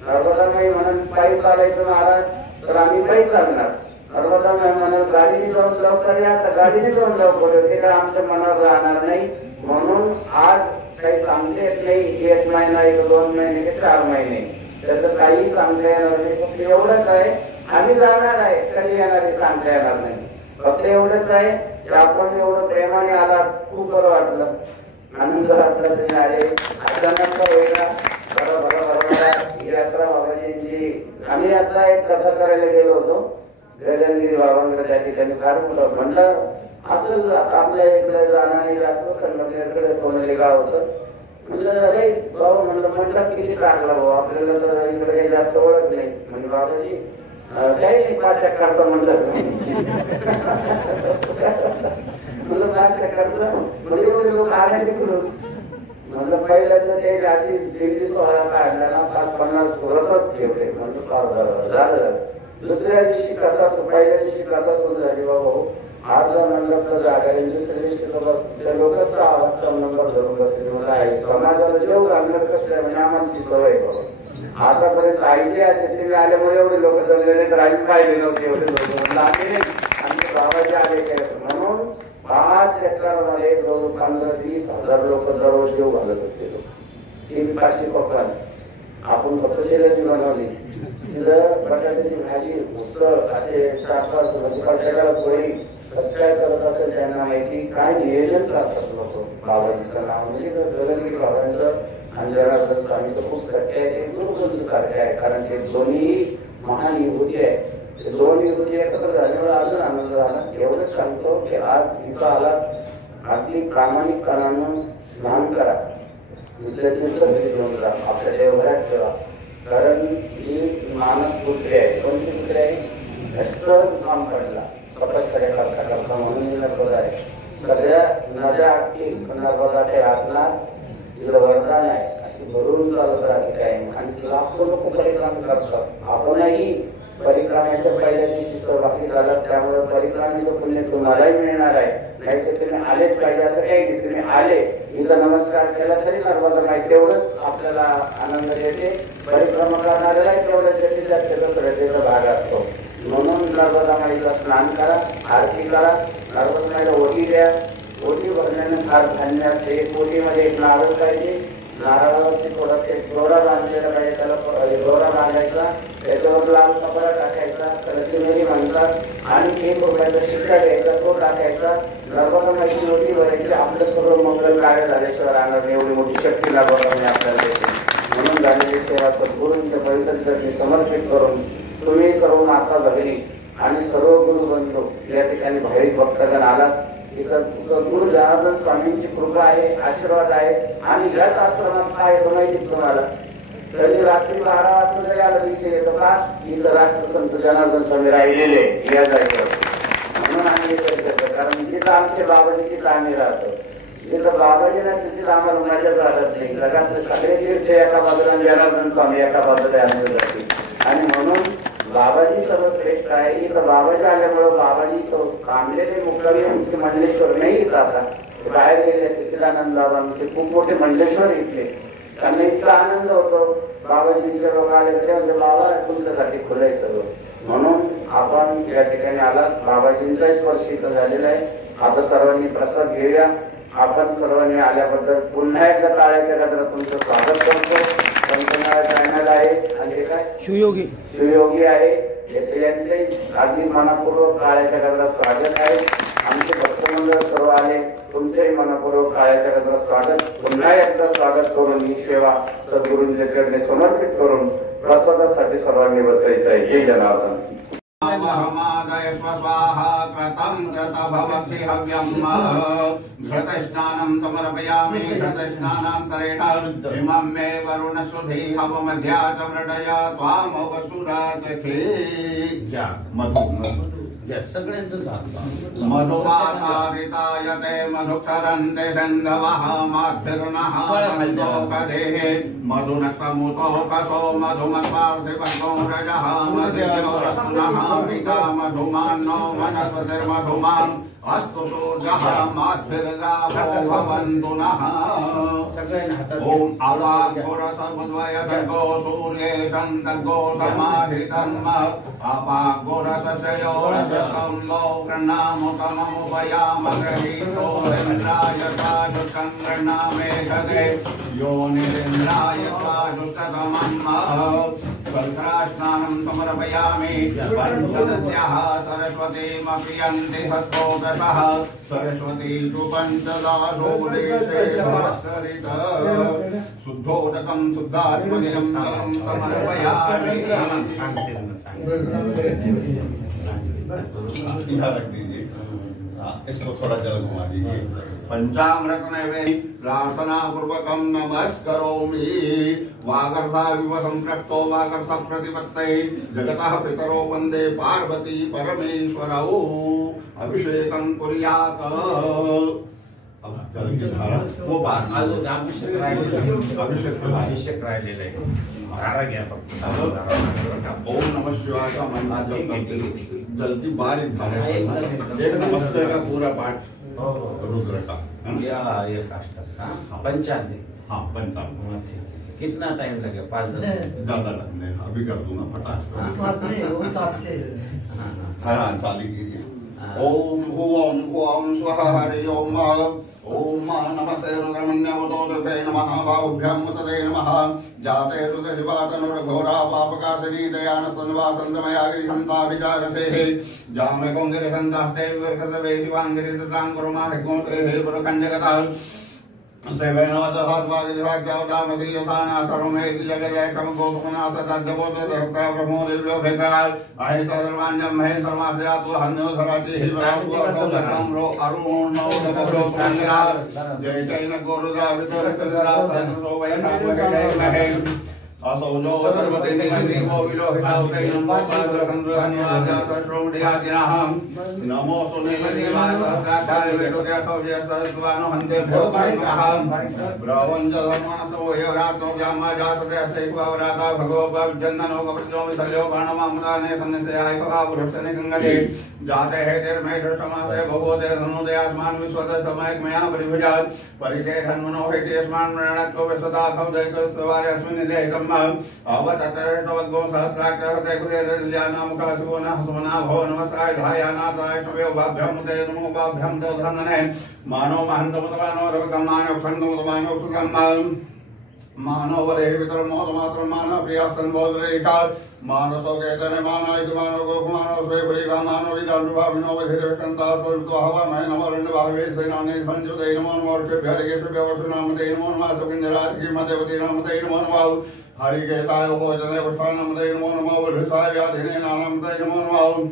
नर्मदा माई म्हणून पायी चालायचं महाराज तर आम्ही पायी चालणार. नर्मदा माई म्हणून गाडीने जाऊन लवकर या तर गाडीने जाऊन लवकर, ते काय आमच्या मनावर राहणार नाही. म्हणून आज काही सांगता येत नाही. 1 महिना, 1-2 महिने, 4 महिने त्याचं काही सांगता येणार नाही. फक्त एवढंच आहे आम्ही जाणार आहे, कधी येणार आहे सांगता येणार नाही. फक्त एवढंच आहे की आपण एवढं प्रेमाने आला, खूप बरं वाटलं, आनंद वाटला. तुम्ही आले अचानक वेगळा बरोबर यात्रा बाबाजींची. आम्ही यात्रा एक कथा करायला गेलो होतो गगनगिरी बाबांकडे. त्या ठिकाणी फार मोठं म्हणलं असं आपल्या इकडे जाणार जातो कन्नडकडे कोणतरी गाव होतं. म्हणलं अरे बाबा म्हणलं किती टाकला भाऊ, आपल्याला तर इकडे काही जास्त ओळख नाही. म्हणजे बाबाजी काही नाही 5 चक्करचा म्हणलं 5 चक्करचा म्हणजे लोक आणायचे कुठून. म्हणलं पहिल्या तर ते अशी दिल्ली सोहळा काढला ना 5-50 सुरतच ठेवले. म्हणलं फार झालं. दुसऱ्या दिवशी कथा, पहिल्या दिवशी कथा सुरू झाली. बाबा आज म्हणलं जागा दुसऱ्या लोकच आवाज नंबर धरून बसले. मला आहे समाजाला जेव घालणं कसं म्हणजे आम्हाला सवय बाबा. आतापर्यंत आईचे असे तुम्ही आल्यामुळे एवढे लोक जमले तर आम्ही पाहिले नव्हते एवढे लोक. म्हणलं आम्ही नाही, आमचे बाबाचे आले केलं. म्हणून 5 चक्रामध्ये 15-20 हजार लोक दररोज जेव घालत होते. लोक 300-500 पकवान आपण फक्त शेल्याची बनवली. तिथं बटाट्याची भाजी, उसळ असे 4-5 म्हणजे पोळी कसं काय करत असेल त्यांना माहिती. काय नियोजन करतात लोक बाबाजीचं नाव. म्हणजे गगनगिरी बाबांचं आणि जनार्दन स्वामीचं खूप सत्य आहे. ते दुर्गुण सारखे आहे. कारण ते दोन्ही महान विभूती आहे. ते 2 विभूती एकत्र झाल्यामुळे अजून आनंद झाला. एवढंच सांगतो की आज इथं आला अगदी प्रामाणिकपणानं स्नान करा, घेऊन जा, आपल्या देवघरात ठेवा. कारण ही मानस पुत्री आहे. कोणती पुत्री आहे? घरचं काम पडला कपडकडे करता म्हणून नर्मदा आहे. सगळ्या नद्या आखतील नर्मदा ते आतला तिला वरदान आहे. अशी भरून चालत राहते काय. आणि लाखो लोक परिक्रम करतात. आपणही परिक्रमाच्या पहिल्या दिवशी सहभागी झाला, त्यामुळे परिक्रमाचं पुण्य तुम्हालाही मिळणार आहे. नाही तर तुम्ही आलेच पाहिजे असं काही नाही. तुम्ही आले इथं नमस्कार केला तरी नर्मदा माहिती तेवढंच आपल्याला आनंद देते. परिक्रमा करणाऱ्याला तेवढं त्याचा भाग असतो. म्हणून नर्मदा माईला स्नान करा, आरती करा, नर्मदा माईला ओटी द्या. ओटी भरण्याने फार धान्य असते. ओटीमध्ये एक नारळ पाहिजे, नारळावरती थोडासा दोरा बांधलेला पाहिजे. त्याला दोरा बांधायचा, त्याच्यावर लाल कपडा टाकायचा, कलशीमेरी म्हणतात, आणि 1 रुपयाचा शिक्का घ्यायचा, तो टाकायचा. नर्मदा माईची ओटी भरायची. आपलं सर्व मंगल कार्य झाल्याशिवाय राहणार नाही. एवढी मोठी शक्ती नर्मदा माई आपल्याला देते. म्हणून झालेली सेवा सद्गुरूंच्या पवित्रचरणी समर्पित करून तुम्ही सर्व माता भगिनी आणि सर्व गुरुबंधू या ठिकाणी भाविक भक्तगण आलात. सद्गुरू जनार्दन स्वामींची कृपा आहे, आशीर्वाद आहे आणि याच आश्रमात काय माहिती तुम्हाला तरी रात्री 12 वाजता जरी आलं तिथे येतं का इथं राष्ट्रसंत जनार्दन स्वामी राहिलेले या जागेवर म्हणून आम्ही करतो. कारण जिथं आमचे बाबाजी तिथं आम्ही राहतो. जिथं बाबाजी नाही तिथं आम्हाला मजाच राहत नाही. जगातले सगळे तीर्थ एका बाजूला जनार्दन स्वामी एका बाजूला आम्ही जाते आणि म्हणून बाबाजी सर्वश्रेष्ठ आहे. इथं बाबाजी आल्यामुळं बाबाजी कामलेले मुक्कामी आमचे मंडलेश्वर नाही जातात बाहेर गेले सच्चिदानंद बाबा आमचे खूप मोठे मंडलेश्वर इथले त्यांना इतका आनंद होतो. बाबाजींचे लोक आले तरी म्हणजे बाबा तुमच्यासाठी खुलं आहे सर्व. म्हणून आपण या ठिकाणी आलात. बाबाजींचाही स्पर्श इथं झालेला आहे. आता सर्वांनी प्रसाद घेऊया. आपण सर्वांनी आल्याबद्दल पुन्हा एकदा टाळ्याच्या गजरात तुमचं स्वागत करतो. पंचनाळा चॅनल आहे आणि हे काय शिवयोगी आहे यांचंही अगदी मनापूर्वक काळ्याच्या गजरात स्वागत आहे. आमचे भक्तमंडळ सर्व आले तुमचेही मनपूर्वक काळ्याच्या गजरात स्वागत. पुन्हा एकदा स्वागत करून ही सेवा सद्गुरूंच्या चरणी समर्पित करून प्रसादासाठी सर्वांनी बसायचं आहे. जय जनार्दन. महामादय स्वाहा कृतं कृत भवति हव्यं घृतस्नानं समर्पयामि. घृतस्नानान्तरेण इमं मे वरुणसुधि हवमध्याच मृडय त्वामवसुराजखे मधुवातारितायते मधुक्षरन्ते गन्धवः माद्भिर्नः सन्तोकदेः मधुनसमुतोकसो मधुमत्पार्थिवको रजः मदिव्यो रत्नः पिता मधुमान्नो वनस्पतिर्मधुमान् अस्तु सूर्यः माद्भिर्गावो भवन्तु नः. ॐ अवागुरसमुद्वयसर्गो सूर्ये सन्तर्गो समाहितम् अपागुरसयोरसकम्बो गृह्णामुपयाम गृहीतो इन्द्राय साजुकं गृह्णामेघदे योनिरिन्द्राय साजुकतमम्. स्नानं समर्पयामि. पञ्चदश्याः सरस्वतीमपि यन्ति सत्तोदशः सरस्वती तु पञ्चदाशो देशे भवत्सरित शुद्धोदकं शुद्धात्मनियं जलं समर्पयामि. इधर रख दीजिए. इसको थोड़ा जल घुमा दीजिए. पंचामृत नैवेद्य प्रार्थना पूर्वकं नमस्करोमि. वागर्धाविव संपृक्तो वागर्थ प्रतिपत्तये जगतः पितरो वन्दे पार्वती परमेश्वरौ. अभिषेकं कुर्यात्. अब जल की धारा वो बात अभिषेक राहिलेलं आहे. धारा घ्या फक्त. ओम नमः शिवाय का मंत्र जल की बारीक धारा एक नमस्ते का पूरा पाठ रुद्र का ये काष्टक का पंचांग. हाँ पंचांग. कितना टाइम लगे? 5-10 ज्यादा लगने. अभी कर दूंगा फटाक से. धारा चालू कीजिए. ओम हुम हुम स्वः हरि ओम. ओम नमस्ते रुद्रमन्यवतोदे नमः. भावभ्यां तदे नमः. जाते रुद्रशिवातनुरघोरा पापकासिनी दयान सन्वासन्तमया गृहन्ता विचारते जामे कोङ्गिरिहन्तास्ते विवर्कतवे शिवाङ्गिरिततां कुर्मः गोते पुरकञ्जगतः सेवेनवदधात्वागिरिभाग्यावदामदीयताना सर्वमेति जगजयकं गोपमनासतद्यबोधदर्का प्रमोदिव्यो भेकाल अहिता सर्वाण्यं महे सर्वास्यातु हन्यो धरातिः वरातु असौलकं रो अरुणो नमो संग्रा जय जैन गोरुदा वितरसदा सर्वो वैनामहे महे असौलो सर्वते निगदिमो विलोहिताउते नमो पाद्रकन्द्रहन्याजातश्रोमडियादिनः नमो सुनीलदेवाय सहस्राक्षाय वेदोद्यासौजय सरस्वानो हन्ते भोगर्णः ब्रवञ्जधर्मणसो योरातो जामाजातते अस्तेक्वावराता भगवोपविजन्ननो कपृजो विसल्यो बाणमामदाने सन्निधयाय भवावृष्टनि गङ्गले जाते हे तेर्मेषमासे भगवते धनुदयास्मान् विश्वत समयक मया परिभुजात् परिते धन्मनो हे तेस्मान् मरणत्व विसदा सौदैकस्वार्य अस्मिन् देहकम् अवततर्टवगो सहस्राक्षरते कुलेरल्यानामुखासुवनः सुमना भो नमस्काय धायानाथाय शवेभाभ्यं ते नमो भाभ्यं तो धर्मने मानो महन्तमतमानो रवकमानो खण्डमतमानो सुखम् मानो वरे वितरमोदमात्रं मानो प्रियासन्वोदरेखा मानो तो केतने मानो इदमानो गोकुमानो स्वेपुरिका मानो विदालुभाविनो वधिरकन्ता स्वल्तो हवा महे नमो रण्डभावे सेनाने संयुते नमो नमो अर्केभ्यर्गेभ्यो व्यवसुनामते नमो नमः सुकिन्दराजकी मदेवती नमते नमो नमः हरिकेताय भोजने पुष्पानमते नमो नमः वृषाय व्याधिने नानमते नमो नमः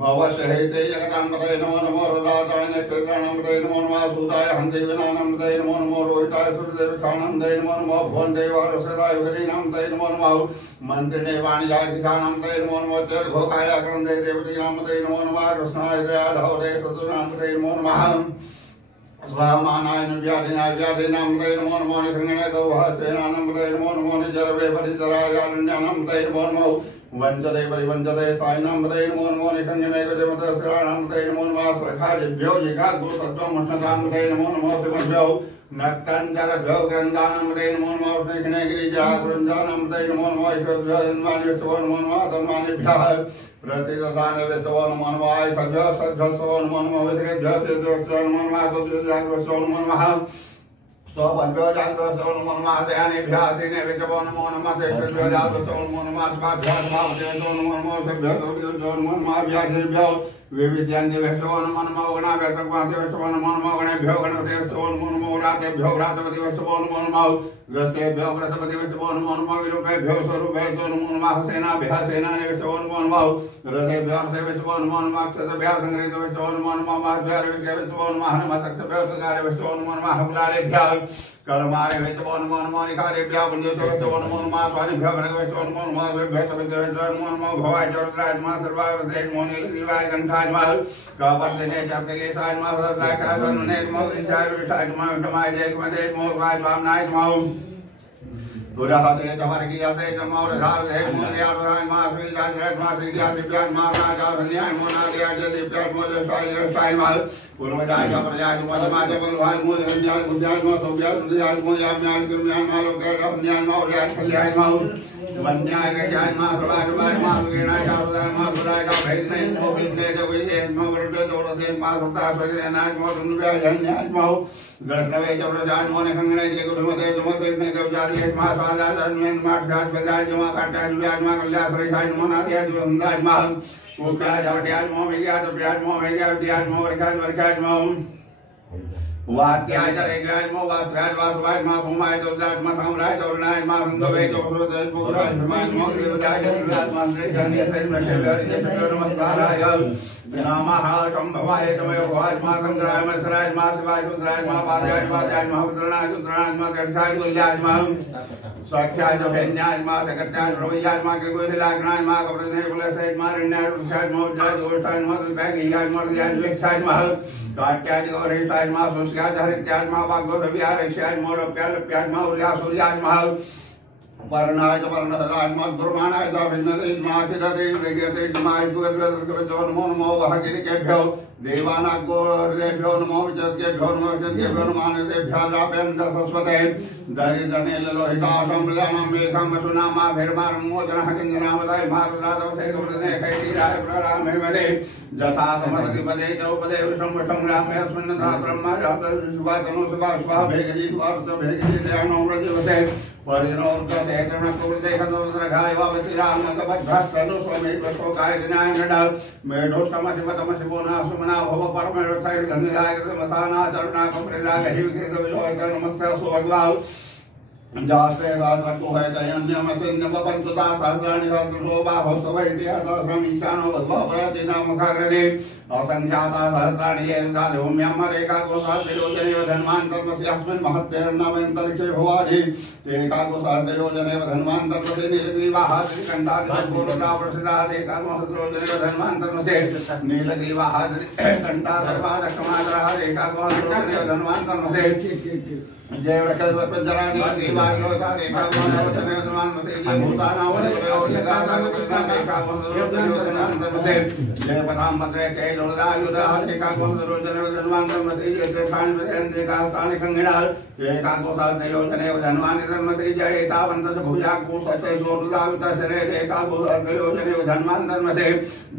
भवशहेते जगतांबते नमो नमः रुदाताय नेत्रदानमते नमो नमः सुदाय हंदेवनानमते नमो नमः रोहिताय सुरदेवतानमते नमो नमः भुवनदेवारसदाय गरीनामते नमो नमः मंत्रिणे वाणिजाय किसानमते नमो नमः दीर्घोकाय क्रंदे देवतीनामते नमो नमः कृष्णाय दयाधवदे सतुनामते नमो नमः स्वामानाय व्याधिनाय व्याधिनामते नमो नमः निखंगणे गौहसेनानमते नमो नमः निजरवे परितराय अरण्यानमते नमो नमः वंचते परिवंचते सायनामते नमो नमः निखंगणे गदेवतस्राणामते नमो नमः सखाजिभ्यो जिघागुसत्वमष्णतामते नमो नमः शिवभ्यो नक्तञ्जरभ्यो ग्रन्थानमते नमो नमः कृष्णे गिरिजागृन्थानमते नमो नमः ईश्वरभ्यो जन्मानिभ्यो नमो नमः धर्मानिभ्यः प्रतिदानेभ्यो नमो नमः सद्भ्यो सद्भ्यो नमो नमः विश्रेभ्यो सिद्धभ्यो नमो नमः सद्भ्यो नमो नमः स्वभ्यो जाग्रतो नमो नमः दयानेभ्यः श्रीनेभ्यो नमो नमः तेभ्यो जाग्रतो नमो नमः स्वाभ्यो स्वाभ्यो नमो नमः सभ्यो नमो नमः व्याधिभ्यो विविद्यान्देभ्यो नमो नमः गणाभ्यो नमो नमः गणेभ्यो गणदेभ्यो नमो नमः रातेभ्यो रातपतिभ्यो नमो नमः ग्रस्तेभ्यो ग्रसपतिभ्यो नमो नमः विरूपेभ्यो स्वरूपेभ्यो नमो नमः सेनाभ्यः सेनानेभ्यो नमो नमः रथेभ्यो रथेभ्यो नमो नमः क्षत्रभ्यः संग्रहितेभ्यो नमो नमः महाभ्यो नमः नमः सक्तभ्यो सकारेभ्यो नमो नमः हुलालेभ्यः कर्मारेभ्यो नमो नमः निखारेभ्यो पुण्येभ्यो नमो नमः स्वानिभ्यो भरगभ्यो नमो नमः वेभ्यो सभ्यो नमो नमः भवाय चोरराज नमः सर्वाय वदे नमो नीलगिरिवाय कंठाय नमः कपर्दने जपकेशाय नमः सदाय कारणने नमः विचाय विचाय नमः समाय जय मदे मोहवाय वामनाय नमः पुराहते तमर्गियाते नमो रसादे मोर्याय नमः श्रीजाय नमः श्रीजाय दिव्याय नमः राजा धन्याय नमः नादियाय दिव्याय नमः जय नमः पूर्वजाय प्रजाय नमः माते बलवाय नमः धन्याय बुद्धाय नमः सौभ्याय बुद्धाय नमः याम्याय गुण्याय नमः लोकाय धन्याय नमः राय कल्याय नमः वन्याय जय नमः प्रभाय नमः लोकेनाय जावदाय नमः सुराय का भेदने नमः विद्ये जगवे नमः वरुडे दोरसे नमः सुता प्रजनाय नमः दुन्व्याय धन्याय नमः गणवे जप्रजाय नमः निखंगणे जय गुरुमते नमः देवने देवजाति नमः स्वादाय धन्याय नमः ध्यान बजाय नमः काटाय नमः कल्याण श्रीजाय नमः नादियाय नमः नमः उप्याय जवट्याय नमः विद्याय जप्याय नमः विद्याय विद्याय नमः वर्गाय वर्गाय नमः वात्याय जरेगाय नमः वासराय वासवाय नमः भूमाय जौजाय नमः साम्राय जौरणाय नमः रंगवे जौभ्रोदय पुराय नमः देवजाय जौजाय नमः जन्य सैन्य वेरिजय नमस्काराय नमः शंभवाय तमयोगाय नमः संग्राय मत्सराय नमः शिवाय रुद्राय नमः पादाय पादाय नमः रुद्राय रुद्राय नमः कर्षाय तुल्याय नमः स्वाख्याय जपेन्याय नमः सकत्याय प्रवयाय नमः केकुलाग्नाय नमः कपड़ने कुलसाय नमः रण्याय रुषाय नमः जय गोष्ठाय नमः बैगियाय नमः जय विक्षाय नमः काट्याय गौरेशाय नमः सुस्याय हरित्याय नमः वाग्गोधव्याय रक्षाय नमः लोप्याय लोप्याय नमः उर्या सूर्याय नमः वर्णाय वर्णसदाय नमः गुरुमानाय भिन्नते नमः चिरते विगते नमः दुर्गद्वद्रजो नमो नमो वहगिरिकेभ्यो देवानागोर्देभ्यो नमो विजयकेभ्यो नमो विजयकेभ्यो नमः निदेभ्यो लाभेन्द्र सरस्वते दरिद्रनीललोहिताशं प्रजानां मेघं वसुनामाभिर्मारं मोचनः किञ्जनामदाय भारतादवसे गौरदने कैतीराय प्ररामे वदे जथा समरतिपदे चौपदे विषं विषं रामे अस्मिन् ब्रह्मा जातः सुवातनो सुवा स्वाहा भेगजी स्वार्थ भेगजी दयानो व्रजवसे परिणोर्गते तृणकुरुते कदोद्रघाय वावतिरामकबद्धास्तनु स्वमे प्रशोकाय दिनाय नडा मेढो समशिवतमशिवो नासुमना भव परमेश्वराय धन्यदाय समसाना चरुणा कमृदाय हिविकृत विलोय नमस्ते सुभगवान् जासे राजको है दयन्यमसिन्य पंचता सहस्राणि सहस्रशोभाहो सवैद्याता समीशानो भद्भवराजिना मुखाग्रणे असंख्याता सहस्राणि ये दाधोम्यमरेका कोसाद्योजनेव धन्वान्तर्मस्यास्मिन् महत्तेर्नवेन्तरिक्षे भवाधि एका कोसाद्योजनेव धन्वान्तर्मसे नीलग्रीवाहाद्रि कण्ठादिगोलोटा प्रसिद्धादेका कोसाद्योजनेव धन्वान्तर्मसे नीलग्रीवाहाद्रि कण्ठादर्वादक्षमादरः एका कोसाद्योजनेव धन्वान्तर्मसे जय वृक्षजरानि ग्रीवालोता देखा कोसाद्योजनेव धन्वान्तर्मसे जय भूतानावलियो लगा सागरकृष्णा देखा कोसाद्योजनेव धन्वान्तर्मसे जय पदामद्रे के लोदायुधा देखा कोसाद्योजनेव धन्वान्तर्मसे जय खानवेन देखा स्थानि खंगिणा एका कोसाद्योजनेव धन्वान्तर्मसे जय तावन्तस भुजा कोसते सोरुदाविता शरे देखा कोसाद्योजनेव धन्वान्तर्मसे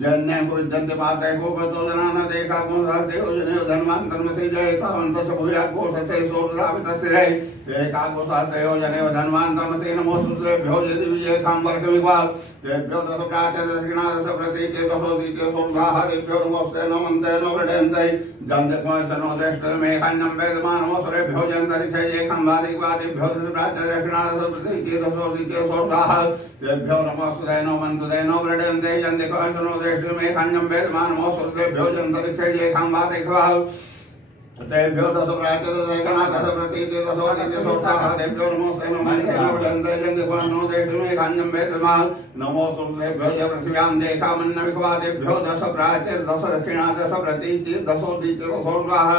जन्य कुरुजन्ते पाते गोपतोदनाना देखा कोसाद्योजनेव धन्वान्तर्मसे जय तावन्तस भुजा कोसते सोरुदाविता शरे एकाग्रसास्त्रयो जनेव धन्वान्तर्मते नमो सूत्रेभ्यो यदि विजयखाम्बर्कविवाद तेभ्यो दश प्राच्य दक्षिणादश प्रतीके दशो द्वितीय सोमगाः तेभ्यो नमोस्ते नमन्ते नो वृडेन्ते जन्दिक्मोस्तनो देष्टमेकान्नं वेदमानमोसरेभ्यो जन्तरिक्षे एकाम्बादिक्वादिभ्यो दश प्राच्य दक्षिणादश प्रतीके दशो द्वितीय सोमगाः तेभ्यो नमोस्ते नमन्ते नो वृडेन्ते जन्दिक्मोस्तनो देष्टमेकान्नं वेदमानमोसरेभ्यो जन्तरिक्षे एकाम्बादिक्वादिभ्यो तेभ्यो दश प्राच्य दश प्रतीके दशो द्वितीय सोमगाः तेभ्यो नमोस्ते नमन्ते नो वृडेन्ते जन्दिक्मोस्तनो देष्टमेकान्नं वेदमानमोसरेभ्यो नमो सूर्येभ्यो च पृथिव्यां देखामन्नविक्वादेभ्यो दश प्राच्य दश दक्षिणादश प्रतीके दशो द्वितीय सोमगाः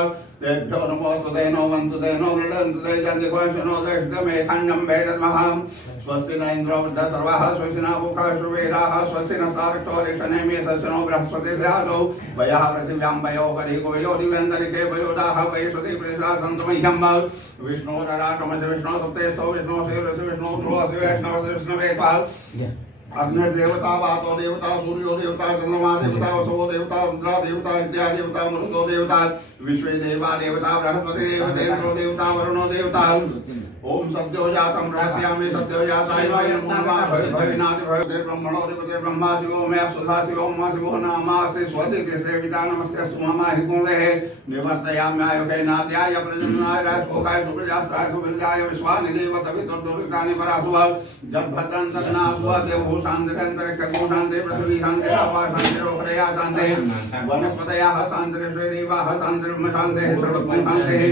तेभ्यो नमोस्तुते नो वन्तुते नो वृडन्तुते जन्दिक्मोस्तनो देष्टमेकान्नं वेदमः स्वस्ति न इन्द्रो वृद्धः सर्वाः स्वस्ति न पूषा शुवेराः स्वस्ति न तारक्षो रिक्षनेमि स्वस्ति नो बृहस्पतिर्यादौ वयः पृथिव्यां वयो परिकुवयो दिव्यन्तरिक्षे वयोदाः वयस्पति प्रेषा सन्तु मह्यं विष्णोराटमस्य विष्णो सुप्तेस्थो विष्णो शिवस्य विष्णो ध्रुवस्य वैष्णवस्य विष्णवे अग्निर्देवता वातो देवता सूर्यो देवता चंद्रमा देवता वसो देवता रुद्रा देवता इत्यादि देवता मरुतो देवता विश्वे देवा देवता बृहस्पति देवतेन्द्रो देवता वरुणो देवता ओम सद्यो जातं प्रहत्यामि सद्यो जाताय नमो नमः भविनाति भवते ब्रह्मणो देवते ब्रह्मा शिवो मे सुधा शिवो मा शिवो नामास्ते स्वदिके सेविता नमस्ते सुममा हिकुवे निवर्तयाम्यायुके नात्याय प्रजननाय राजोकाय सुप्रजास्ताय सुविर्याय विश्वानि देव सवितुर्दुरितानि परासुव जगभद्रं दगनासुव देवभू शान्तिरन्तरिक्षगो शान्ति पृथ्वी शान्तिरावा शान्तिरोपरया शान्ति वनस्पतयः शान्तिरेश्वरीवाः शान्तिर्ब्रह्म शान्तिः सर्वभूत शान्तिः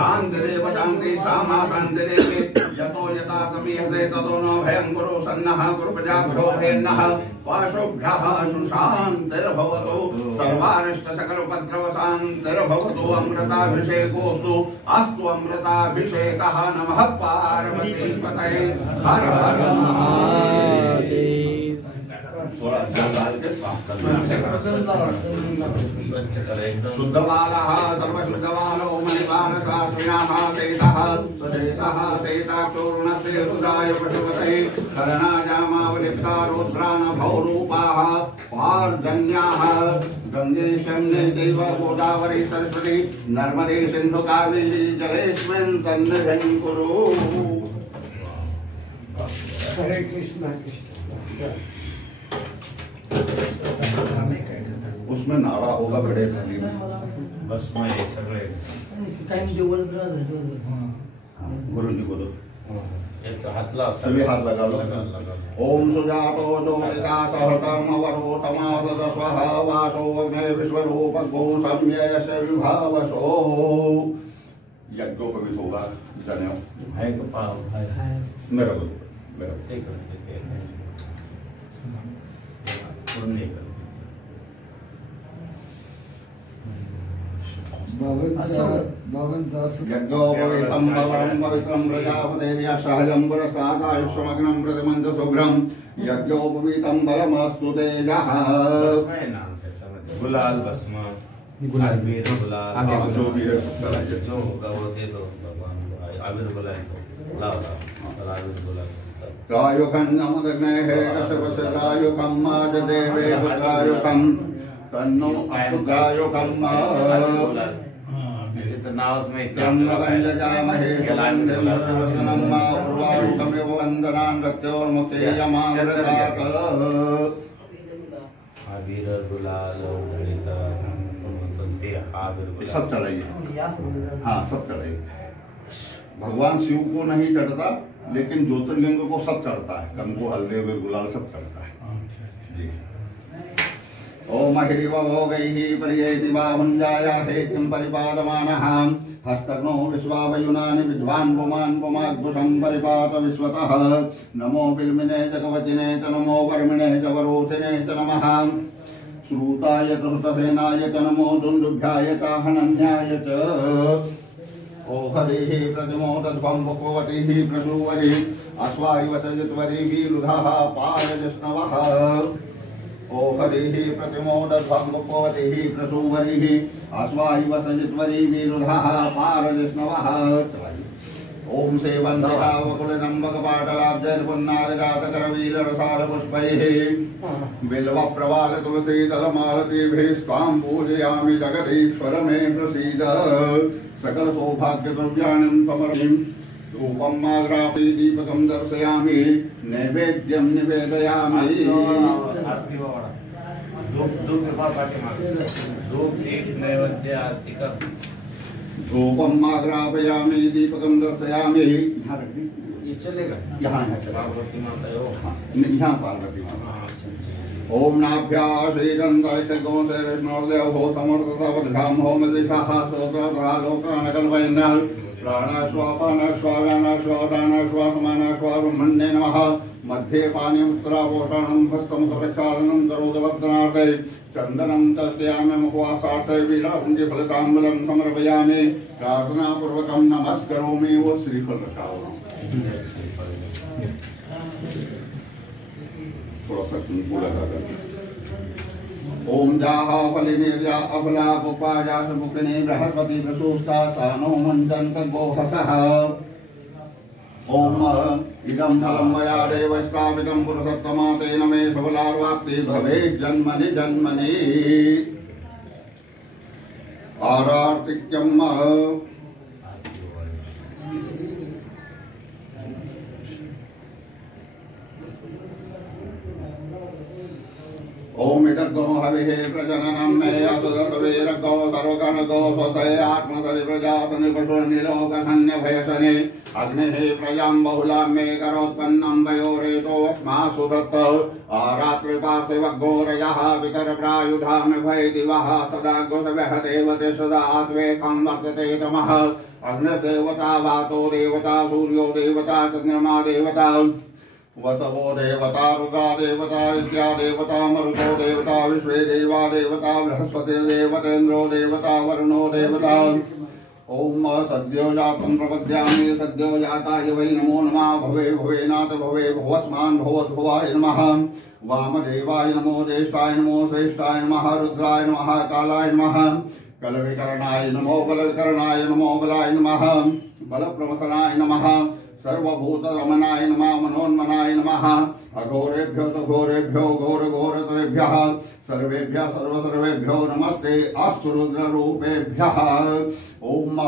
शान्तिरेव शान्ति सामा शान्तिरेव यतो यथा समीहते ततो नो भयं कुरु सन्नः कुरु प्रजाभ्यो भयन्नः पाशुभ्यः सुशान्तिर्भवतु सर्वारिष्ट सकलोपद्रवशान्तिर्भवतु अमृताभिषेकोऽस्तु अस्तु अमृताभिषेकः नमः पार्वती पतये हर हर महादेव शुद्धबालः सर्वशुद्धबालो मणिबालः श्रीनाथेतः स्वदेशः चैताक्षोर्णस्य हृदाय पशुपतये करणाजामावलिप्ता रुद्रानभौरूपाः पार्जन्याः गङ्गे शम्ये चैव गोदावरी सरस्वती नर्मदे सिन्धु कावेरी जलेऽस्मिन् सन्निधिं कुरु। हरे कृष्ण कृष्ण उसमें नाड़ा होगा बड़े थाली में बस में सगळे गुरु जी बोलो एक हाथ ला सभी हाथ लगा लो। ओम सुजातो ज्योतिका सहकर्म वरो तमादस्वः वासो अग्ने विश्वरूप गो सम्ययस्य विभावसो यज्ञोपवीत होगा जनेऊ भाई को पाओ भाई मेरा बोलो मेरा ठीक है पूर्ण कर यज्ञोपवीतं भवनं पवित्रं प्रजापतेर्या सहजं पुरस्तादायुष्यमग्नं प्रतिमन्त शुभ्रं यज्ञोपवीतं बलमस्तु तेजः। गुलाल भस्म गुलाल वीर गुलाल जो भी है जो होगा वो दे दो भगवान को आविर गुलाल को लाओ आविर गुलाल रायुकं नमदग्नेः कश्यपशरायुकं माजदेवे पुत्रायुकं तन्नो अस्तुत्रायुकं नावत में ब्रह्मगञ्जजामहे सुगन्धिं मा उर्वारुकमिव वन्दनां मृत्योर्मुक्तेयमामृतात् आविर गुलाल सब चढ़ाइए। हाँ सब चढ़ाइए। भगवान शिव को नहीं चढ़ता लेकिन ज्योतिर्लिंग को सब चढ़ता है। कंको हल्दे हुए गुलाल सब चढ़ता है जी। ओम हिरिव भोगैः पर्येति वा मुञ्जाया हेतिं परिपादमानः हस्तग्नो विश्वावयुनानि विद्वान् पुमान् पुमाद्भुषं परिपात विश्वतः। नमो बिल्मिने च कवचिने च नमो वर्मिणे च वरोधिने च नमः। श्रूताय च श्रुतसेनाय च नमो दुन्दुभ्याय च हनन्याय च। ओ हरिः प्रतिमोदध्वं भुक्वतीः प्रसूवरिः अश्वायुवसजित्वरिः लुधः पायजष्णवः। ओ हरिः प्रतिमोदध्वं भुक्वतीः प्रसूवरिः अश्वायुवसजित्वरिः लुधः पारजष्णवः। ओम सेवन्तिकावकुलजम्बकपाटलाब्जैर्पुन्नागजातकरवीलरसालपुष्पैः बिल्वप्रवालतुलसीदलमालतीभिस्त्वां पूजयामि जगदीश्वर मे प्रसीद। सकलसौभाग्यद्रव्याणि समर्पयामि धूपम् आग्रापि दीपकं दर्शयामि नैवेद्यं निवेदयामि आरती वाला धूप के पाठीमागे धूप एक नैवेद्य आरती का धूपम् आग्रापयामि दीपकं दर्शयामि ये चलेगा यहाँ चला पार्वती माता है वो यहाँ पार्वती माता ओम नाभ्याश्रीगंधरितगो से विष्णुर्देव हो समर्थतावधाम हो मदिशाः स्तोत्रलोकानकल्पयन्नाल् प्राणाश्वापानश्वाव्यानाश्वादानाश्वासमानाश्वाब्रह्मण्ये नमः मध्ये पानीमुत्तरापोषणं हस्तमुखप्रक्षालनं करोदवक्त्रार्थे चन्दनं तर्पयामि मुखवासार्थे वीरापुञ्जफलताम्बूलं समर्पयामि प्रार्थनापूर्वकं नमस्करोमि वो श्रीफल रखा हुआ थोड़ा सा पूरा कर ओम जाहा फलिनिर्या अफला बुपाजा सुमुखिनी बृहस्पति प्रसूस्ता सानो मंजंत गोहसः ओम इदं फलं मया देवस्तापितं पुरुषोत्तमा तेन मे सबलार्वाप्ति भवेत् जन्मनि जन्मनि आरार्तिक्यम् ओम इदग्गो हविः प्रजननं मे अतुदतवीरग्गो सर्वकर्गो स्वसये आत्मसरि प्रजातनिपशुनिलोकधन्यभयसने अग्निः प्रजां बहुलां मे करोत्पन्नं वयोरेतोऽस्मासु दत्त आरात्रिपार्थिवग्गोरयः पितरप्रायुधां भय दिवः सदा गुसवः देवते सदा आत्वेकं वर्तते तमः अग्निर्देवता वातो देवता सूर्यो देवता चन्द्रमा देवता वसवो देवता रुद्रा देवता इत्या देवता मरुतो देवता विश्वे देवा देवता बृहस्पतिर्देवतेन्द्रो देवता वरुणो देवता ओम सद्यो जातं प्रपद्यामि सद्यो जाताय वै नमो नमः भवे भवेनाथ भवे भवस्मान् भवद्भवाय नमः वामदेवाय नमो ज्येष्ठाय नमो श्रेष्ठाय नमः रुद्राय नमः कालाय नमः कलविकरणाय नमो बलविकरणाय नमो बलाय नमः बलप्रमथनाय नमः सर्वभूतरमणाय नमः मनोन्मनाय नमः अघोरेभ्यो घोरेभ्यो घोरघोरतरेभ्यः सर्वेभ्यः सर्वसर्वेभ्यो नमस्ते अस्तु रुद्ररूपेभ्यः ओम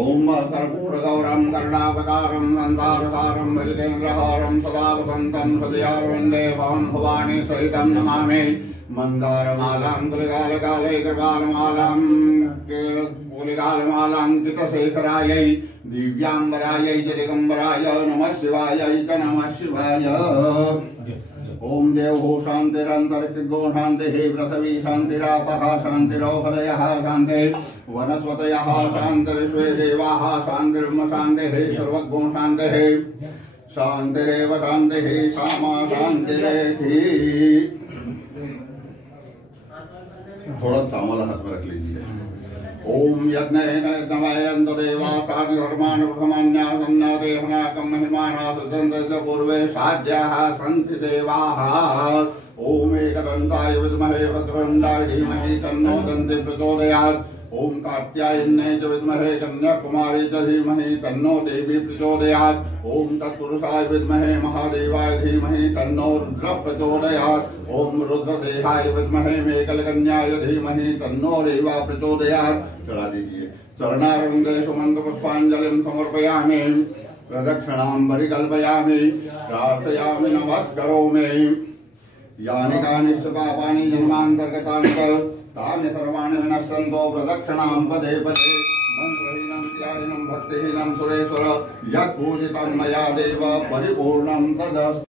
ओम कर्पूरगौरं करुणावतारं संसारसारं बलितेन्द्रहारं सदा वसन्तं हृदयारविन्दे भवं भवानी सहितं नमामि मन्दारमालां कुलिकालकालै कृपालमालां कुलिकालमालाङ्कितशेखरायै दिव्याम्बरायै च दिगम्बराय नमः शिवाय च नमः शिवाय ओम देवो शांतिरंतरिक्षो शांतिः पृथिवी शांतिरापः शांतिरोहदयः शांतिः वनस्पतयः शांतिर्विश्वे देवाः शांतिर्ब्रह्म शांतिः सर्वज्ञो शांतिः शांतिरेव शांतिः सामा शांतिरेधि थोड़ा चावल हाथ में रख लीजिए ओम यज्ञेन यज्ञमयन्त देवासानि धर्मान् प्रथमान्या सन्नादेवनाकं महिमाना सुदन्तस्य पूर्वे साध्याः सन्ति देवाः ओम एकदन्ताय विद्महे वक्रतुण्डाय धीमहि तन्नो दन्ति प्रचोदयात् ओम कात्यायन्यै च विद्महे कन्याकुमारी च धीमहि तन्नो देवी प्रचोदयात् ओम तत्पुरुषाय विद्महे महादेवाय धीमहि तन्नो रुद्र प्रचोदयात् ओम रुद्रदेहाय विद्महे मेघलकन्याय धीमहि तन्नो देवा प्रचोदयात् चढ़ा दीजिए चरणारविन्दे सुमन्त्रपुष्पाञ्जलिं समर्पयामि प्रदक्षिणां परिकल्पयामि प्रार्थयामि नमस्करोमि यानि कानि पापानि जन्मान्तर्गतानि तानि सर्वाणि विनश्यन्तो प्रदक्षिणां पदे पदे मन्त्रहीनं ध्यानं भक्तिहीनं सुरेश्वर यत् पूजितं मया देव परिपूर्णं तदस्तु।